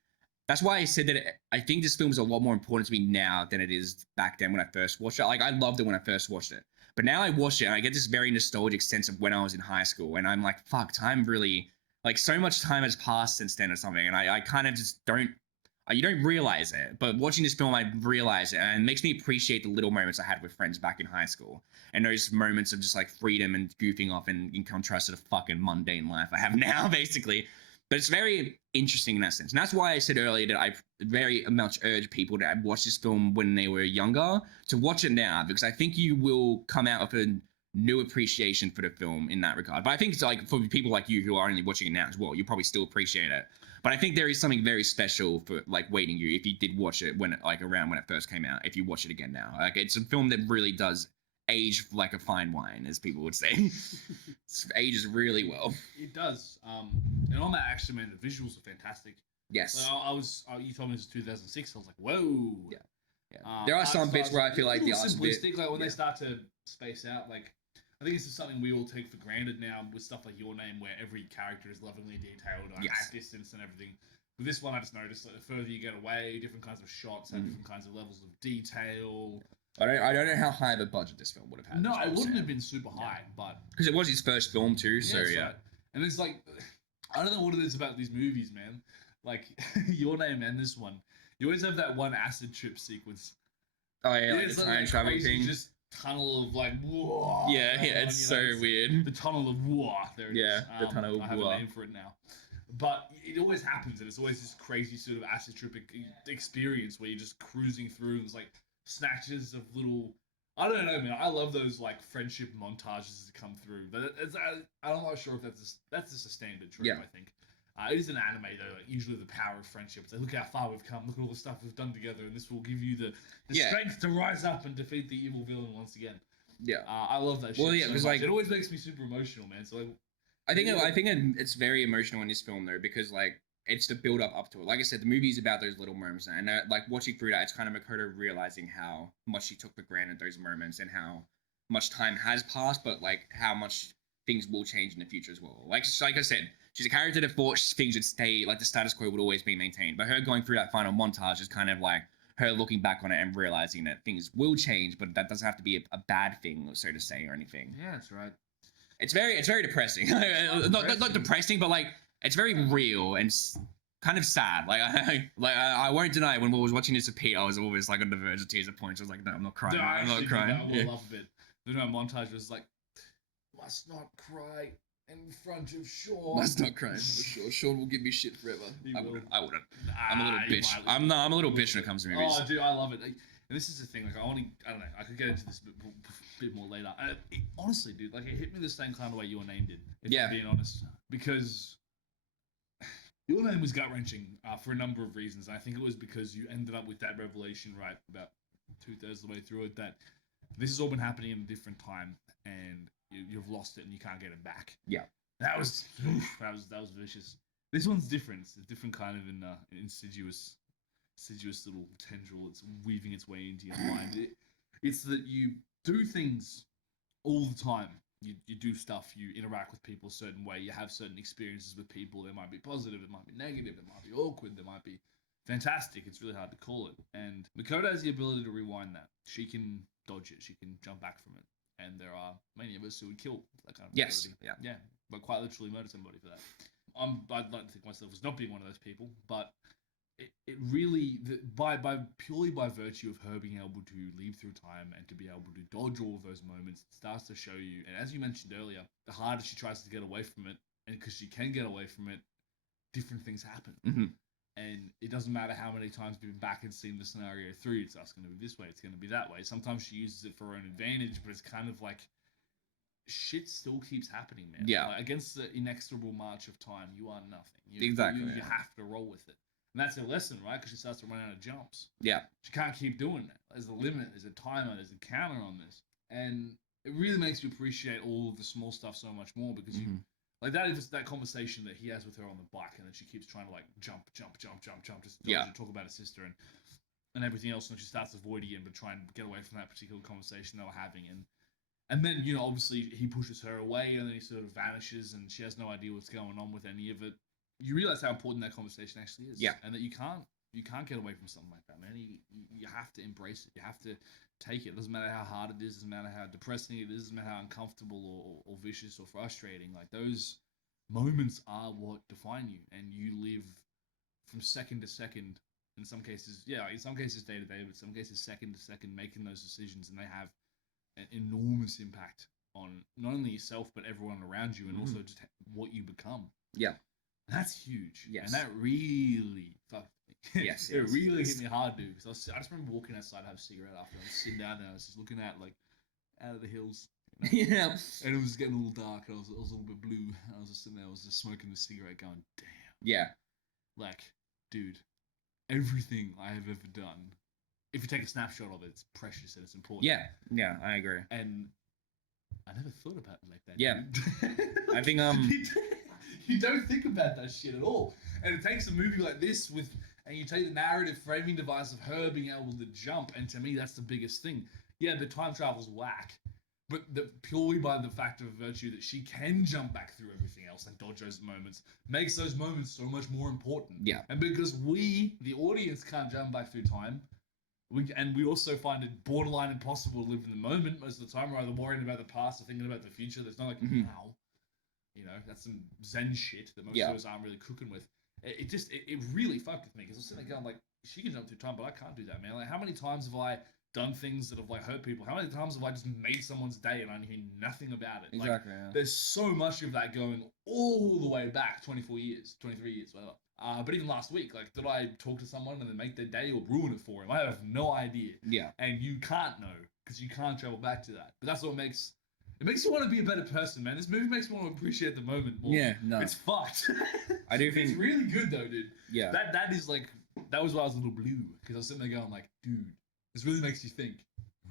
That's why I said that I think this film is a lot more important to me now than it is back then when I first watched it. Like, I loved it when I first watched it. But now I watch it and I get this very nostalgic sense of when I was in high school. And I'm like, fuck, time really, like, so much time has passed since then or something. And I kind of just don't, you don't realize it. But watching this film, I realize it. And it makes me appreciate the little moments I had with friends back in high school. And those moments of just like freedom and goofing off in contrast to the fucking mundane life I have now, basically. But it's very interesting in that sense. And that's why I said earlier that I very much urge people to watch this film when they were younger to watch it now, because I think you will come out with a new appreciation for the film in that regard. But I think it's like for people like you who are only watching it now as well, you probably still appreciate it. But I think there is something very special for like waiting you if you did watch it when it, like around when it first came out, if you watch it again now. Like, it's a film that really does age like a fine wine, as people would say. It ages really well. It does. And on that, actually, man, the visuals are fantastic. Yes. Like, you told me this was 2006. I was like, whoa. Yeah. There are some bits where I feel like the art's simplistic. Like when they start to space out, like I think this is something we all take for granted now with stuff like Your Name, where every character is lovingly detailed, at distance and everything. With this one, I just noticed that the further you get away, different kinds of shots have different kinds of levels of detail. I don't know how high of a budget this film would have had. No, it wouldn't have been super high, but because it was his first film too. So yeah. Right. And it's like, I don't know what it is about these movies, man. Like Your Name and this one, you always have that one acid trip sequence. Oh yeah, like the time traveling thing. Just tunnel of like whoa. Yeah, it's so weird. The tunnel of whoa. There it is. The tunnel of I have a name for it now. But it always happens, and it's always this crazy sort of acid trip experience where you're just cruising through, and it's like snatches of little. I don't know, man. I love those like friendship montages that come through, but I'm not sure if that's just a standard trope. I think it is an anime though. Like usually the power of friendship. It's like, look how far we've come. Look at all the stuff we've done together, and this will give you the strength to rise up and defeat the evil villain once again. Yeah, I love that. Well, shit because like it always makes me super emotional, man. So like, I think it's very emotional in this film though, because like it's the build up to it. Like I said, the movie is about those little moments, and like watching through that, it's kind of Makoto realizing how much she took for granted those moments and how much time has passed, but like how much things will change in the future as well. Like I said, she's a character that thought things would stay like the status quo would always be maintained, but her going through that final montage is kind of like her looking back on it and realizing that things will change, but that doesn't have to be a bad thing, so to say, or anything. Yeah, that's right. It's very depressing. Not depressing, but like it's very real and kind of sad. Like I won't deny when we was watching this with Pete, I was always like on the verge of tears at points. I was like, no, I'm not crying. I'm not crying. I love it. The montage was like, must not cry in front of Shaun. Must not cry in front of Shaun. Shaun will give me shit forever. I wouldn't. I'm a little bitch. I'm a little bitch when it comes to movies. Oh, dude, I love it. Like, and this is the thing. Like, I don't know. I could get into this a bit more later. Honestly, dude, like it hit me the same kind of way Your Name did. If I'm being honest, because Your Name was gut wrenching for a number of reasons. I think it was because you ended up with that revelation right about 2/3 of the way through it that this has all been happening in a different time, and you've lost it and you can't get it back. Yeah, that was vicious. This one's different. It's a different kind of insidious little tendril. It's weaving its way into your mind. It's that you do things all the time. You do stuff. You interact with people a certain way. You have certain experiences with people. They might be positive. It might be negative. It might be awkward. They might be fantastic. It's really hard to call it. And Makoto has the ability to rewind that. She can dodge it. She can jump back from it. And there are many of us who would kill that kind of ability. Yeah, but quite literally murder somebody for that. I'd like to think myself as not being one of those people, but it really purely by virtue of her being able to leap through time and to be able to dodge all of those moments, it starts to show you. And as you mentioned earlier, the harder she tries to get away from it, and because she can get away from it, different things happen. Mm-hmm. And it doesn't matter how many times we've been back and seen the scenario through. It's going to be this way. It's going to be that way. Sometimes she uses it for her own advantage, but it's kind of like shit still keeps happening, man. Yeah. Like, against the inexorable march of time, you are nothing. You have to roll with it. And that's her lesson, right? Because she starts to run out of jumps. Yeah. She can't keep doing that. There's a limit. There's a timer. There's a counter on this. And it really makes you appreciate all of the small stuff so much more because you... Like that conversation that he has with her on the bike, and then she keeps trying to like jump, just talk about her sister and everything else, and she starts avoiding him, but try and get away from that particular conversation they were having, and then obviously he pushes her away, and then he sort of vanishes, and she has no idea what's going on with any of it. You realize how important that conversation actually is, and that you can't you can't get away from something like that, man. You have to embrace it. You have to take it. It doesn't matter how hard it is. It doesn't matter how depressing it is. It doesn't matter how uncomfortable or vicious or frustrating. Like, those moments are what define you, and you live from second to second. In some cases, yeah, in some cases day to day, but in some cases second to second, making those decisions, and they have an enormous impact on not only yourself but everyone around you, and also just what you become. Yeah. That's huge. Yes. And that really fucked me. Yes. It really hit me hard, dude. Because I just remember walking outside to have a cigarette after. I was sitting down there. I was just looking at, like, out of the hills. You know? Yeah. And it was getting a little dark. And I was a little bit blue. And I was just sitting there. I was just smoking the cigarette going, damn. Yeah. Like, dude, everything I have ever done, if you take a snapshot of it, it's precious and it's important. Yeah. Yeah, I agree. And I never thought about it like that. Yeah. Dude. I think, You don't think about that shit at all. And it takes a movie like this and you take the narrative framing device of her being able to jump, and to me, that's the biggest thing. Yeah, the time travel's whack, but purely by the fact of virtue that she can jump back through everything else and dodge those moments, makes those moments so much more important. Yeah. And because we, the audience, can't jump back through time, we also find it borderline impossible to live in the moment most of the time. We're either worrying about the past or thinking about the future. There's not like now. You know, that's some Zen shit that most of us aren't really cooking with. It really fucked with me, because I was sitting there going, like, she can jump through time, but I can't do that, man. Like, how many times have I done things that have, like, hurt people? How many times have I just made someone's day and I knew nothing about it? Exactly. Like, there's so much of that going all the way back 24 years, 23 years, whatever. But even last week, like, did I talk to someone and then make their day or ruin it for him? I have no idea. Yeah. And you can't know, because you can't travel back to that. But that's what makes... It makes you want to be a better person, man. This movie makes me want to appreciate the moment more. Yeah, no. It's fucked. I do think... It's really good, though, dude. Yeah. That is, like... That was why I was a little blue. Because I was sitting there going, like, dude, this really makes you think.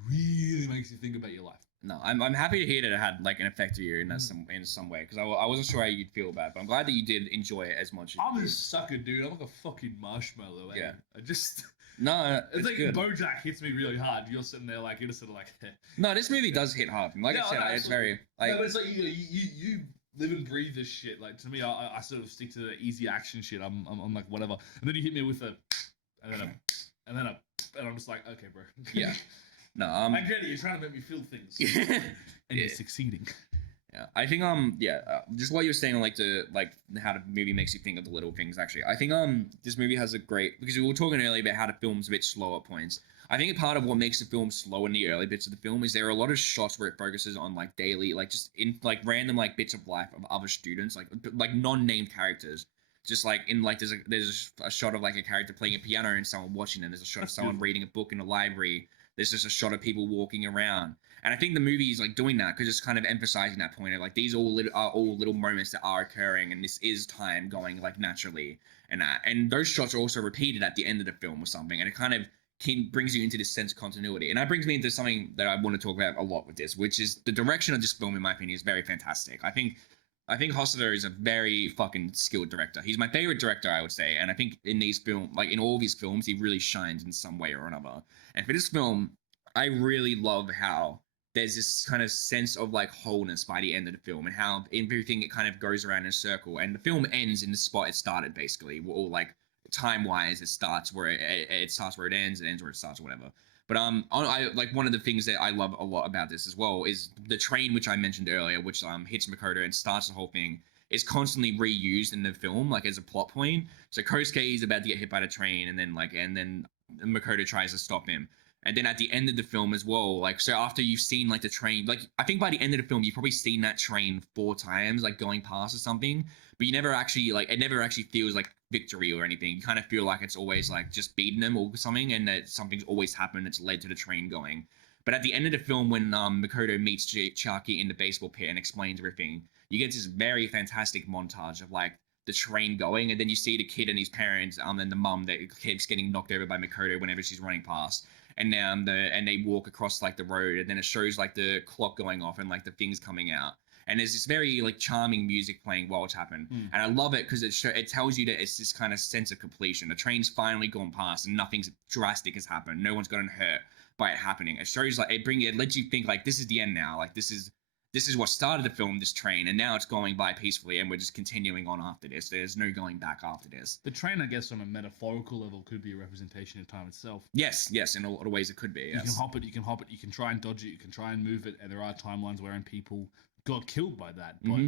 Really makes you think about your life. No, I'm happy to hear that it had, like, an effect on you in some way. Because I wasn't sure how you'd feel about it. But I'm glad that you did enjoy it as much as I'm you a did. sucker, dude. I'm like a fucking marshmallow, eh? Yeah. I just... No, it's like good. BoJack hits me really hard. You're sitting there, like, you're just sort of like... No, this movie does hit hard. Like I said, no, it's very... Like, no, but it's like, you live and breathe this shit. Like, to me, I sort of stick to the easy action shit. I'm like, whatever. And then you hit me with a... And I'm just like, okay, bro. Yeah. No, I get it. You're trying to make me feel things. And you're succeeding. Yeah, I think just what you're saying, like how the movie makes you think of the little things. Actually, I think this movie has a great, because we were talking earlier about how the film's a bit slow at points. I think part of what makes the film slow in the early bits of the film is there are a lot of shots where it focuses on, like, daily, like, just in, like, random, like, bits of life of other students, like non-named characters. Just like in, like, there's a shot of, like, a character playing a piano and someone watching it. There's a shot of someone reading a book in a library. There's just a shot of people walking around. And I think the movie is, like, doing that because it's kind of emphasizing that point of, like, these are all little moments that are occurring, and this is time going, like, naturally. And those shots are also repeated at the end of the film or something, and it kind of brings you into this sense of continuity. And that brings me into something that I want to talk about a lot with this, which is the direction of this film, in my opinion, is very fantastic. I think Hossiter is a very fucking skilled director. He's my favorite director, I would say. And I think in all of his films, he really shines in some way or another. And for this film, I really love how there's this kind of sense of, like, wholeness by the end of the film, and how everything, it kind of goes around in a circle. And the film ends in the spot it started, basically, or, like, time-wise, it starts where it starts where it ends, it ends where it starts, or whatever. But I like, one of the things that I love a lot about this as well is the train, which I mentioned earlier, which hits Makoto and starts the whole thing, is constantly reused in the film, like, as a plot point. So Kosuke is about to get hit by the train, and then Makoto tries to stop him. And then at the end of the film as well, like, so after you've seen, like, the train, like, I think by the end of the film, you've probably seen that train 4 times, like, going past or something, but you never actually, like, it never actually feels like victory or anything. You kind of feel like it's always, like, just beating them or something, and that something's always happened that's led to the train going. But at the end of the film, when Makoto meets Chiaki in the baseball pit and explains everything, you get this very fantastic montage of, like, the train going, and then you see the kid and his parents, and the mum that keeps getting knocked over by Makoto whenever she's running past. And they walk across, like, the road, and then it shows, like, the clock going off and, like, the things coming out. And there's this very, like, charming music playing while it's happening. And I love it because it tells you that it's this kind of sense of completion. The train's finally gone past and nothing's drastic has happened. No one's gotten hurt by it happening. It shows, like, it lets you think, like, this is the end now. Like, this is this is what started the film, this train, and now it's going by peacefully, and we're just continuing on after this. There's no going back after this. The train, I guess, on a metaphorical level, could be a representation of time itself. Yes, in a lot of ways it could be. Yes. You can hop it, you can try and dodge it, you can try and move it, and there are timelines wherein people got killed by that, but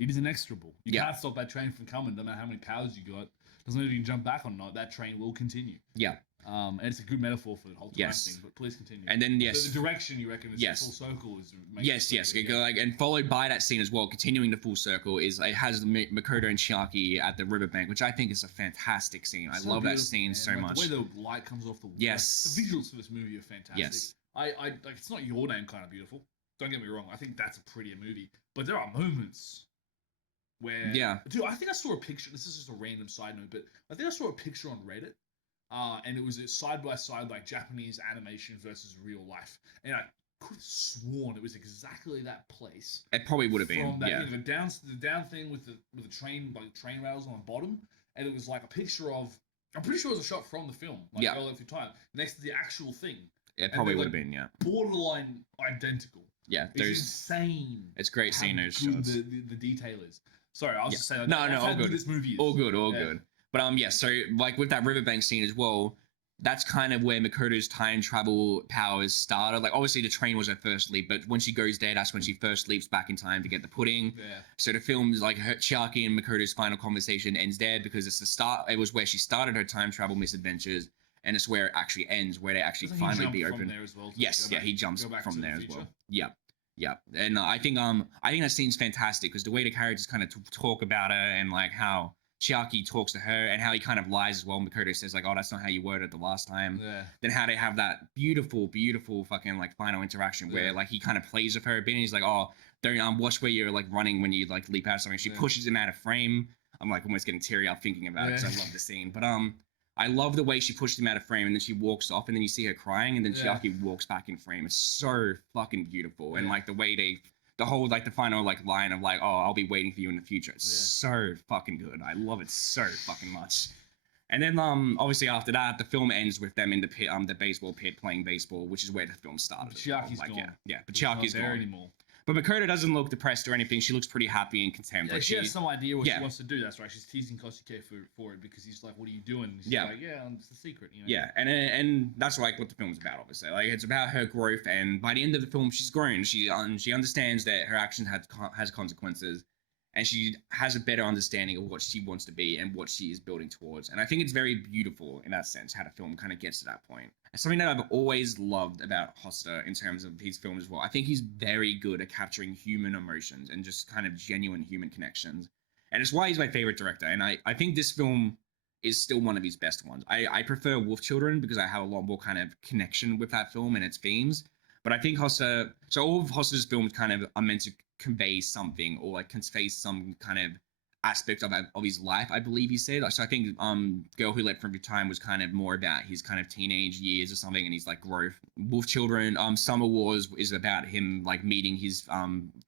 it is inexorable. You can't stop that train from coming, no matter how many powers you got. Doesn't matter if you can jump back or not, that train will continue. Yeah. And it's a good metaphor for the whole time thing, but please continue. And then, so the direction you reckon is full circle is... Yes. Like, and followed by that scene as well, continuing the full circle, is it has Makoto and Chiaki at the riverbank, which I think is a fantastic scene. I love that scene so much. The way the light comes off the water. Yes. The visuals for this movie are fantastic. Yes. I like, it's not Your Name kind of beautiful. Don't get me wrong. I think that's a prettier movie. But there are moments where... Yeah. Dude, I think I saw a picture. This is just a random side note, but I think I saw a picture on Reddit. And it was a side-by-side, like, Japanese animation versus real life. And I could have sworn it was exactly that place. It probably would have been, that, the down thing with the train, like, train rails on the bottom. And it was, like, a picture of... I'm pretty sure it was a shot from the film. Like, Early Life Time. Next to the actual thing. It probably would have been, yeah. Borderline identical. Yeah, it's insane. It's great seeing those shots. The detail is. Sorry, I was just saying. No, all good. This movie is. All good. But so like with that riverbank scene as well, that's kind of where Makoto's time travel powers started. Like obviously the train was her first leap, but when she goes there, that's when she first leaps back in time to get the pudding. Yeah. So the film is like Chiaki and Makoto's final conversation ends there because it's the start. It was where she started her time travel misadventures, and it's where it actually ends, where they actually finally be open. Well, yes, he jumps from there as well. Yeah, and I think that scene's fantastic because the way the characters kind of talk about her and like how Chiaki talks to her and how he kind of lies as well. Makoto says like, "Oh, that's not how you worded it the last time." Yeah. Then how they have that beautiful fucking like final interaction where like he kind of plays with her a bit and he's like, "Oh, don't watch where you're like running when you like leap out of something." She pushes him out of frame. I'm like almost getting teary up thinking about it because I love the scene. But I love the way she pushed him out of frame and then she walks off and then you see her crying and then Chiaki walks back in frame. It's so fucking beautiful. And like the way the whole like the final like line of like, "Oh, I'll be waiting for you in the future." It's so fucking good. I love it so fucking much. And then obviously after that the film ends with them in the pit, the baseball pit playing baseball, which is where the film started. Chiaki's like, gone. Yeah, but Chiaki's not there gone anymore. But Makoto doesn't look depressed or anything. She looks pretty happy and content. Like she has some idea what she wants to do. That's right. She's teasing Kosuke for it because he's like, "What are you doing?" And she's like, "Yeah, it's the secret." You know? Yeah, and that's like what the film's about. Obviously, like it's about her growth. And by the end of the film, she's grown. She understands that her action has consequences, and she has a better understanding of what she wants to be and what she is building towards. And I think it's very beautiful in that sense how the film kind of gets to that point. And something that I've always loved about Hoster in terms of his films as well. I think he's very good at capturing human emotions and just kind of genuine human connections. And it's why he's my favorite director. And I think this film is still one of his best ones. I prefer Wolf Children because I have a lot more kind of connection with that film and its themes. But I think Hoster, so all of Hoster's films kind of are meant to convey something or like convey some kind of aspect of his life, I believe he said. So I think Girl Who Leapt from Your Time was kind of more about his kind of teenage years or something and his like growth. Wolf Children, Summer Wars is about him like meeting his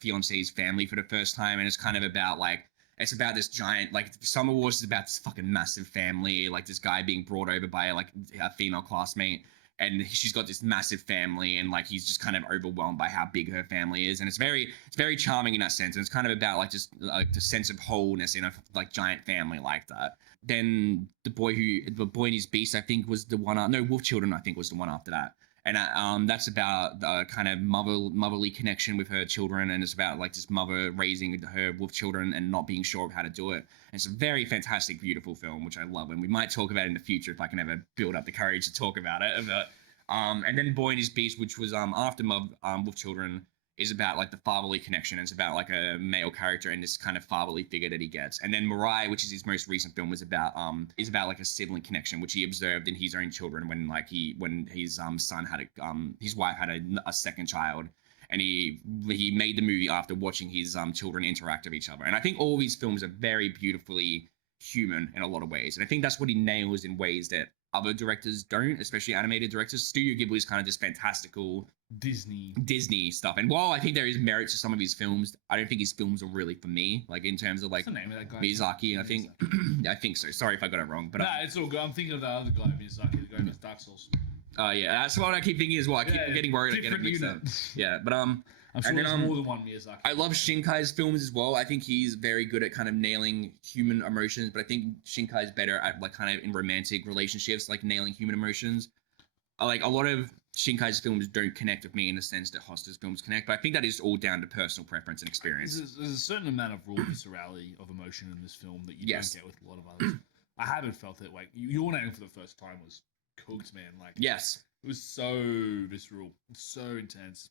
fiance's family for the first time, and it's kind of about like it's about this giant like Summer Wars is about this fucking massive family, like this guy being brought over by like a female classmate. And she's got this massive family, and like he's just kind of overwhelmed by how big her family is, and it's very charming in that sense. And it's kind of about like just like the sense of wholeness in a like giant family like that. Then the boy and his beast, I think was the one. No, Wolf Children, I think was the one after that. And that's about the kind of motherly connection with her children, and it's about like this mother raising her wolf children and not being sure of how to do it. And it's a very fantastic, beautiful film, which I love, and we might talk about it in the future if I can ever build up the courage to talk about it. But, and then Boy and His Beast, which was after Wolf Children, is about like the fatherly connection. It's about like a male character and this kind of fatherly figure that he gets. And then Mirai, which is his most recent film, is about like a sibling connection, which he observed in his own children when his son had his wife had a second child, and he made the movie after watching his children interact with each other. And I think all of these films are very beautifully human in a lot of ways, and I think that's what he nails in ways that other directors don't, especially animated directors. Studio Ghibli is kind of this fantastical Disney stuff. And while I think there is merit to some of his films, I don't think his films are really for me, like in terms of like what's the name of that guy? Miyazaki, I think. I think so. Sorry if I got it wrong. But nah, it's all good. I'm thinking of the other guy, Miyazaki, the guy who makes Dark Souls. Yeah, that's what I keep thinking as well. I keep getting worried I get it mixed up. Yeah, but I'm sure And then, there's more than one Miyazaki. I love Shinkai's films as well. I think he's very good at kind of nailing human emotions, but I think Shinkai's better at like kind of in romantic relationships, like nailing human emotions. Like a lot of Shinkai's films don't connect with me in the sense that Hosta's films connect, but I think that is all down to personal preference and experience. There's a certain amount of raw viscerality of emotion in this film that you Yes. don't get with a lot of others. I haven't felt it. Like, Your Name for the first time was cooked, man. Like, Yes. it was so visceral, so intense.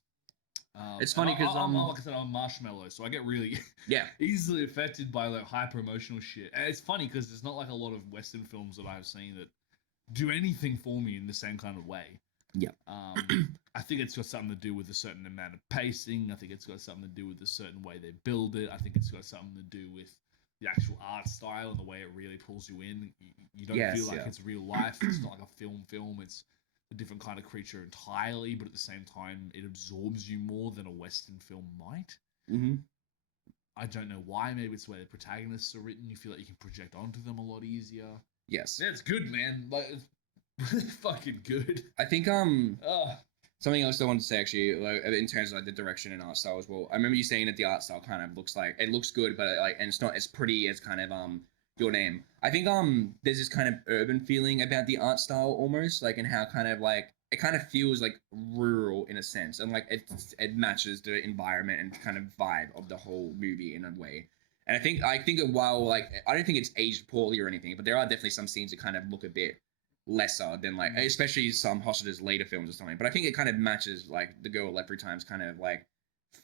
It's funny and 'cause, like I said, I'm marshmallow, so I get really Yeah. easily affected by like hyper emotional shit. And it's funny because there's not like a lot of Western films that I've seen that do anything for me in the same kind of way. Yeah. I think it's got something to do with a certain amount of pacing. I think it's got something to do with a certain way they build it. I think it's got something to do with the actual art style and the way it really pulls you in. You don't feel like it's real life. It's not like a film. It's a different kind of creature entirely, but at the same time, it absorbs you more than a Western film might. Mm-hmm. I don't know why. Maybe it's the way the protagonists are written. You feel like you can project onto them a lot easier. Yes. Yeah, it's good, man. Like, it's really fucking good. I think something else I wanted to say actually, like in terms of like the direction and art style as well. I remember you saying that the art style kind of looks like it looks good, but like and it's not as pretty as kind of Your Name. I think there's this kind of urban feeling about the art style almost, like in how kind of like it kind of feels like rural in a sense, and like it matches the environment and kind of vibe of the whole movie in a way. And I think while like I don't think it's aged poorly or anything, but there are definitely some scenes that kind of look a bit lesser than like especially some Hosta's later films or something. But I think it kind of matches like The Girl Left 3 Times kind of like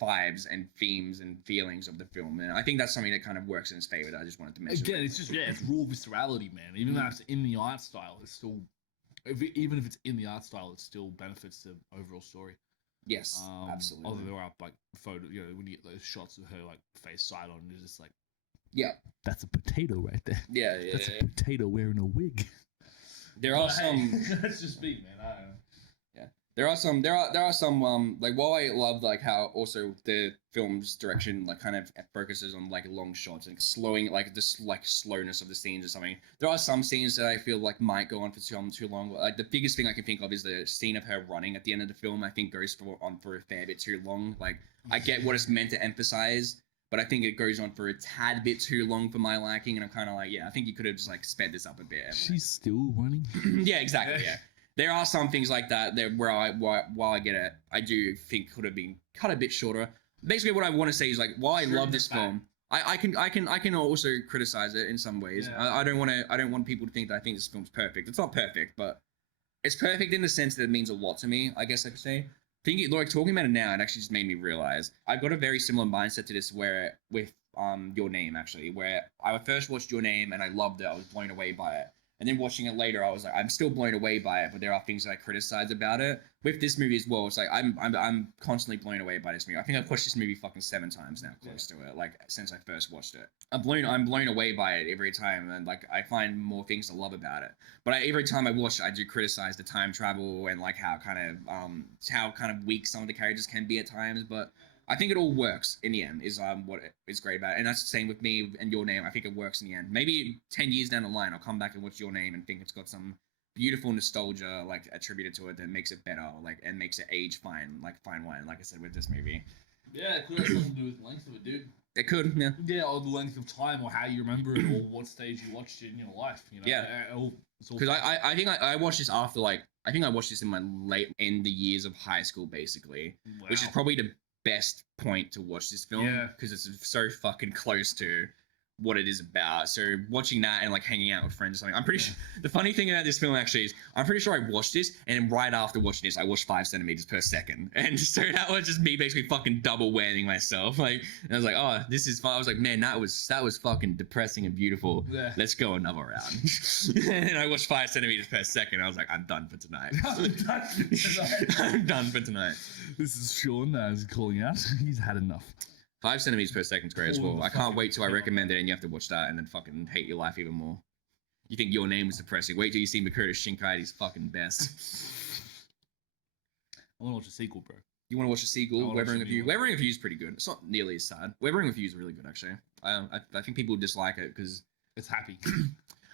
vibes and themes and feelings of the film, and I think that's something that kind of works in its favor that I just wanted to mention. Again, it's just it's raw viscerality, man. Even though it's in the art style, it's still even if it's in the art style, it still benefits the overall story. Yes, absolutely. Although there are like photo, when you get those shots of her like face side on, it's just like, yeah, that's a potato right there. Yeah, that's a potato wearing a wig. There are some. That's just me, man. I don't know. Yeah, there are some. Like while I love like how also the film's direction like kind of focuses on like long shots and slowing like this like slowness of the scenes or something. There are some scenes that I feel like might go on for too long. Like the biggest thing I can think of is the scene of her running at the end of the film. I think goes on for a fair bit too long. Like I get what it's meant to emphasize, but I think it goes on for a tad bit too long for my liking, and I'm kind of like, yeah, I think you could have just like sped this up a bit. She's still running. Yeah, exactly. Yeah, there are some things like that where while I get it, I do think could have been cut a bit shorter. Basically, what I want to say is like, while I love this film, I can also criticize it in some ways. Yeah. I don't want people to think that I think this film's perfect. It's not perfect, but it's perfect in the sense that it means a lot to me, I guess I could say. Thinking like talking about it now, it actually just made me realize I've got a very similar mindset to this where with Your Name actually, where I first watched Your Name and I loved it. I was blown away by it. And then watching it later, I was like, I'm still blown away by it, but there are things that I criticize about it. With this movie as well, it's like I'm constantly blown away by this movie. I think I've watched this movie fucking 7 times now, close to it, like since I first watched it. I'm blown away by it every time, and like I find more things to love about it. But every time I watch it, I do criticize the time travel and like how kind of weak some of the characters can be at times. But I think it all works in the end. Is what is great about it, and that's the same with me and Your Name. I think it works in the end. Maybe 10 years down the line, I'll come back and watch Your Name and think it's got some beautiful nostalgia like attributed to it that makes it better, like and makes it age fine, like fine wine. Like I said with this movie. Yeah, it could have something to do with the length of it, dude. It could, yeah. Yeah, or the length of time, or how you remember it, or what stage you watched it in your life. You know? Yeah. Because I think I watched this after like I think I watched this in my late in the years of high school basically, which is probably the best point to watch this film because it's so fucking close to what it is about. So watching that and like hanging out with friends or something, I'm pretty sure the funny thing about this film actually is I'm pretty sure I watched this and right after watching this I watched 5 centimeters per second, and so that was just me basically fucking double whaming myself. Like, and I was like, oh, this is fun. I was like, man, that was fucking depressing and beautiful. Let's go another round. And I watched 5 centimeters per second. I was like, I'm done for tonight. I'm done for tonight. This is Shaun as calling out. He's had enough. 5 centimeters per second is great as well. I can't wait till I recommend it and you have to watch that and then fucking hate your life even more. You think Your Name is depressing. Wait till you see Makoto Shinkai, he's fucking best. I want to watch a sequel, bro. You want to watch a sequel? Webering of You. Webering of You is pretty good. It's not nearly as sad. Webering of You is really good, actually. I think people dislike it because it's happy.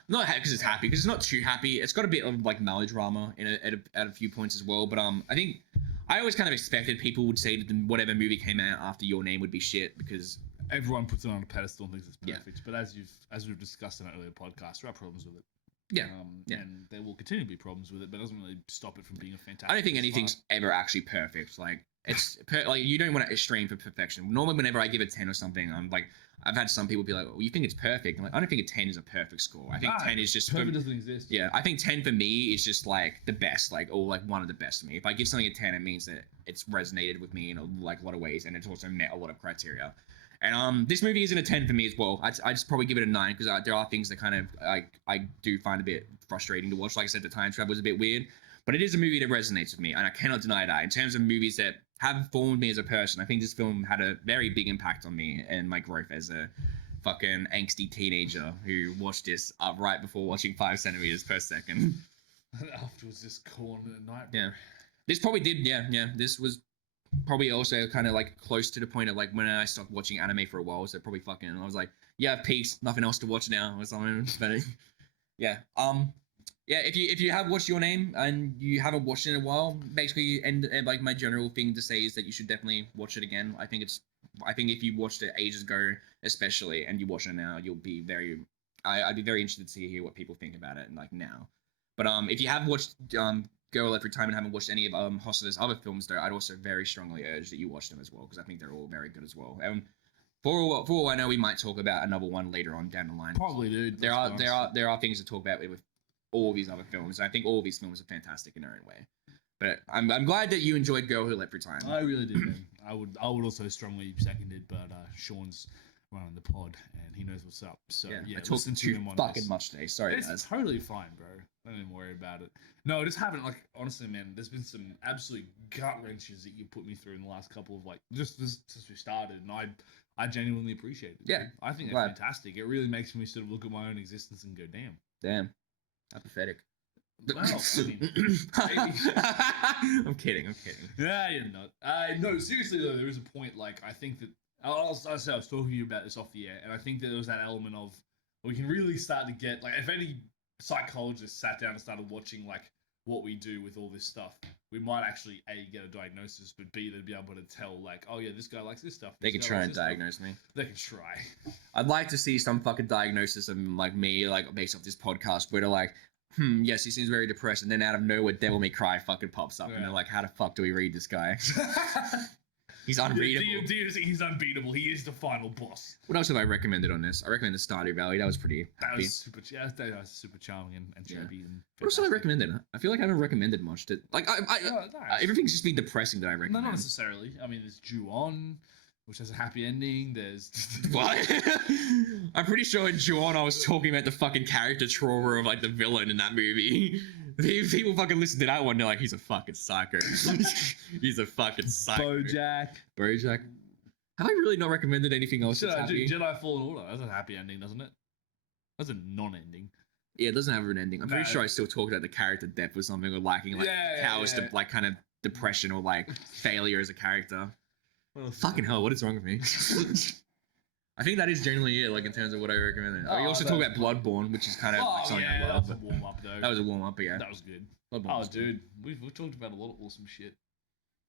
Not because it's happy, because it's not too happy. It's got a bit of like melodrama at a few points as well. But I think I always kind of expected people would say that whatever movie came out after Your Name would be shit because everyone puts it on a pedestal and thinks it's Yeah. perfect. But as we've discussed in an earlier podcast, there are problems with it. Yeah. And there will continue to be problems with it, but it doesn't really stop it from being a fantastic. I don't think anything's ever actually perfect. Like it's like you don't want to strain for perfection. Normally, whenever I give a 10 or something, I'm like, I've had some people be like, "Well, you think it's perfect?" I'm like, I don't think a 10 is a perfect score. I think 10 is just perfect doesn't exist. Yeah, I think 10 for me is just like the best, like or like one of the best for me. If I give something a 10, it means that it's resonated with me in a lot of ways, and it's also met a lot of criteria. And this movie isn't a 10 for me as well. I just probably give it a 9 because there are things that kind of I do find a bit frustrating to watch. Like I said, the time travel was a bit weird, but it is a movie that resonates with me, and I cannot deny that. In terms of movies that have formed me as a person, I think this film had a very big impact on me and my growth as a fucking angsty teenager who watched this right before watching 5 centimeters per second. Afterwards, just calling it a night. Yeah, this probably did. Yeah. This was probably also kind of like close to the point of like when I stopped watching anime for a while. So probably fucking, I was like, yeah, I've peaked, nothing else to watch now or something. But yeah, yeah. If you have watched Your Name and you haven't watched it in a while, basically, and like my general thing to say is that you should definitely watch it again. I think if you watched it ages ago, especially, and you watch it now, you'll be very. I'd be very interested to hear what people think about it like now. But if you have watched Girl Every Time and haven't watched any of Hossler's other films, though, I'd also very strongly urge that you watch them as well because I think they're all very good as well. And for all I know, we might talk about another one later on down the line. Probably, dude. There are things to talk about with all these other films. And I think all of these films are fantastic in their own way. But I'm glad that you enjoyed Girl Who Leapt Through Time. I really did, man. I would also strongly second it, but Shaun's running the pod and he knows what's up. So yeah, I talked too fucking much today. Sorry, it's guys. Totally fine, bro. Don't even worry about it. No, just haven't like honestly, man. There's been some absolute gut wrenches that you put me through in the last couple of like just since we started, and I genuinely appreciate it. Yeah, dude. I think they're fantastic. It really makes me sort of look at my own existence and go, damn, how pathetic. Well, I mean, I'm kidding. Yeah, you're not. No, seriously though, there is a point. Like I think that I was talking to you about this off the air, and I think that there was that element of we can really start to get like if any psychologist sat down and started watching like what we do with all this stuff, we might actually A, get a diagnosis, but B, they'd be able to tell like, oh yeah, this guy likes this stuff. They could try and diagnose me. They could try. I'd like to see some fucking diagnosis of like me, like based off this podcast, where they're like, yes, he seems very depressed, and then out of nowhere, Devil May Cry fucking pops up, and they're like, how the fuck do we read this guy? He's unreadable. He's unbeatable. He is the final boss. What else have I recommended on this? I recommended Stardew Valley. That was pretty. That was super charming and chirpy. And what else have I recommended? I feel like I haven't recommended much. Everything's just been depressing that I recommend. No, not necessarily. I mean, there's Ju-On, which has a happy ending. There's what? I'm pretty sure in Shaun I was talking about the fucking character trauma of like the villain in that movie. People fucking listen to that one, they're like, he's a fucking psycho. He's a fucking psycho. Bojack. Have I really not recommended anything else? Jedi Fallen Order. That's a happy ending, doesn't it? That's a non-ending. Yeah, it doesn't have an ending. I'm pretty sure I still talked about the character depth or something, or lacking like powers to like kind of depression or like failure as a character. Fucking hell, what is wrong with me? I think that is generally it, like in terms of what I recommend. We also talk about Bloodborne, which is kind of like something I love. That was a warm up though. That was a warm up, but yeah. That was good. Bloodborne dude, we've talked about a lot of awesome shit.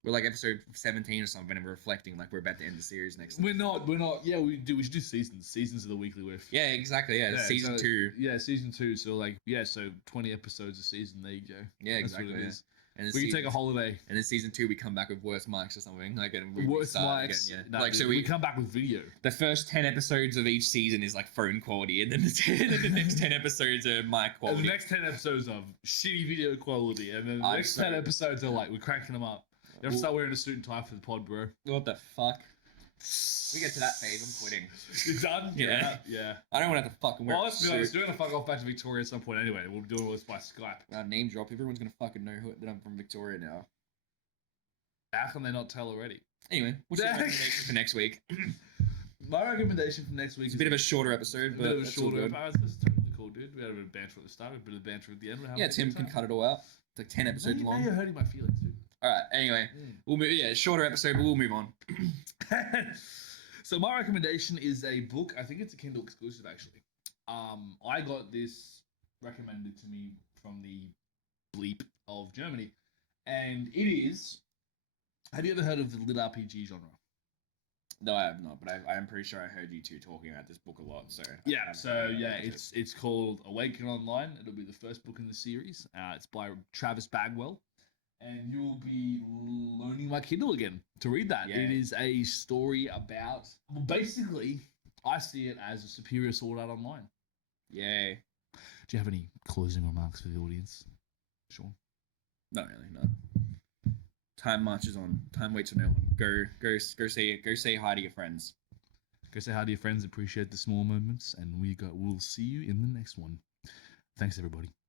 We're like episode 17 or something, and we're reflecting like we're about to end the series next. We're not. Yeah, we should do seasons. Seasons of the weekly Whiff. Yeah, exactly. Yeah, season 2. Yeah, season 2. So like, so 20 episodes a season. There you go. Yeah, exactly. That's what it is. And we can take a holiday. And in season 2, we come back with worse mics or something. Like, and we worse mics. Again, yeah. No, like, so we come back with video. The first 10 episodes of each season is like phone quality, and then the next 10 episodes are mic quality. And the next 10 episodes of shitty video quality, and then the next 10 episodes are like we're cranking them up. You have to start wearing a suit and tie for the pod, bro. What the fuck? We get to that phase, I'm quitting. You're done? Yeah. I don't want to have to fucking wear let's be honest, we're going to fuck off back to Victoria at some point anyway. We'll do all this by Skype. Name drop. Everyone's going to fucking know that I'm from Victoria now. How can they not tell already? Anyway, what's your recommendation for next week? My recommendation for next week is a bit of a shorter episode, but it's totally cool, dude. We had a bit of banter at the start, a bit of banter at the end. Yeah, Tim can cut it all out. It's like 10 episodes long. Now you're hurting my feelings, dude. All right. Anyway, we'll move. Yeah, shorter episode, but we'll move on. So my recommendation is a book. I think it's a Kindle exclusive, actually. I got this recommended to me from the Leapt of Germany, and it is Have you ever heard of the lit RPG genre? No, I have not, but I am pretty sure I heard you two talking about this book a lot. So Yeah, so yeah, it's called Awaken Online. It'll be the first book in the series. It's by Travis Bagwell, and you will be learning my Kindle again to read that. Yeah. It is a story about, well, basically, I see it as a superior Sword Art Online. Yay. Do you have any closing remarks for the audience, Shaun? Not really, no. Time marches on. Time waits for no one. Go say hi to your friends. Go say hi to your friends. Appreciate the small moments, and we'll see you in the next one. Thanks, everybody.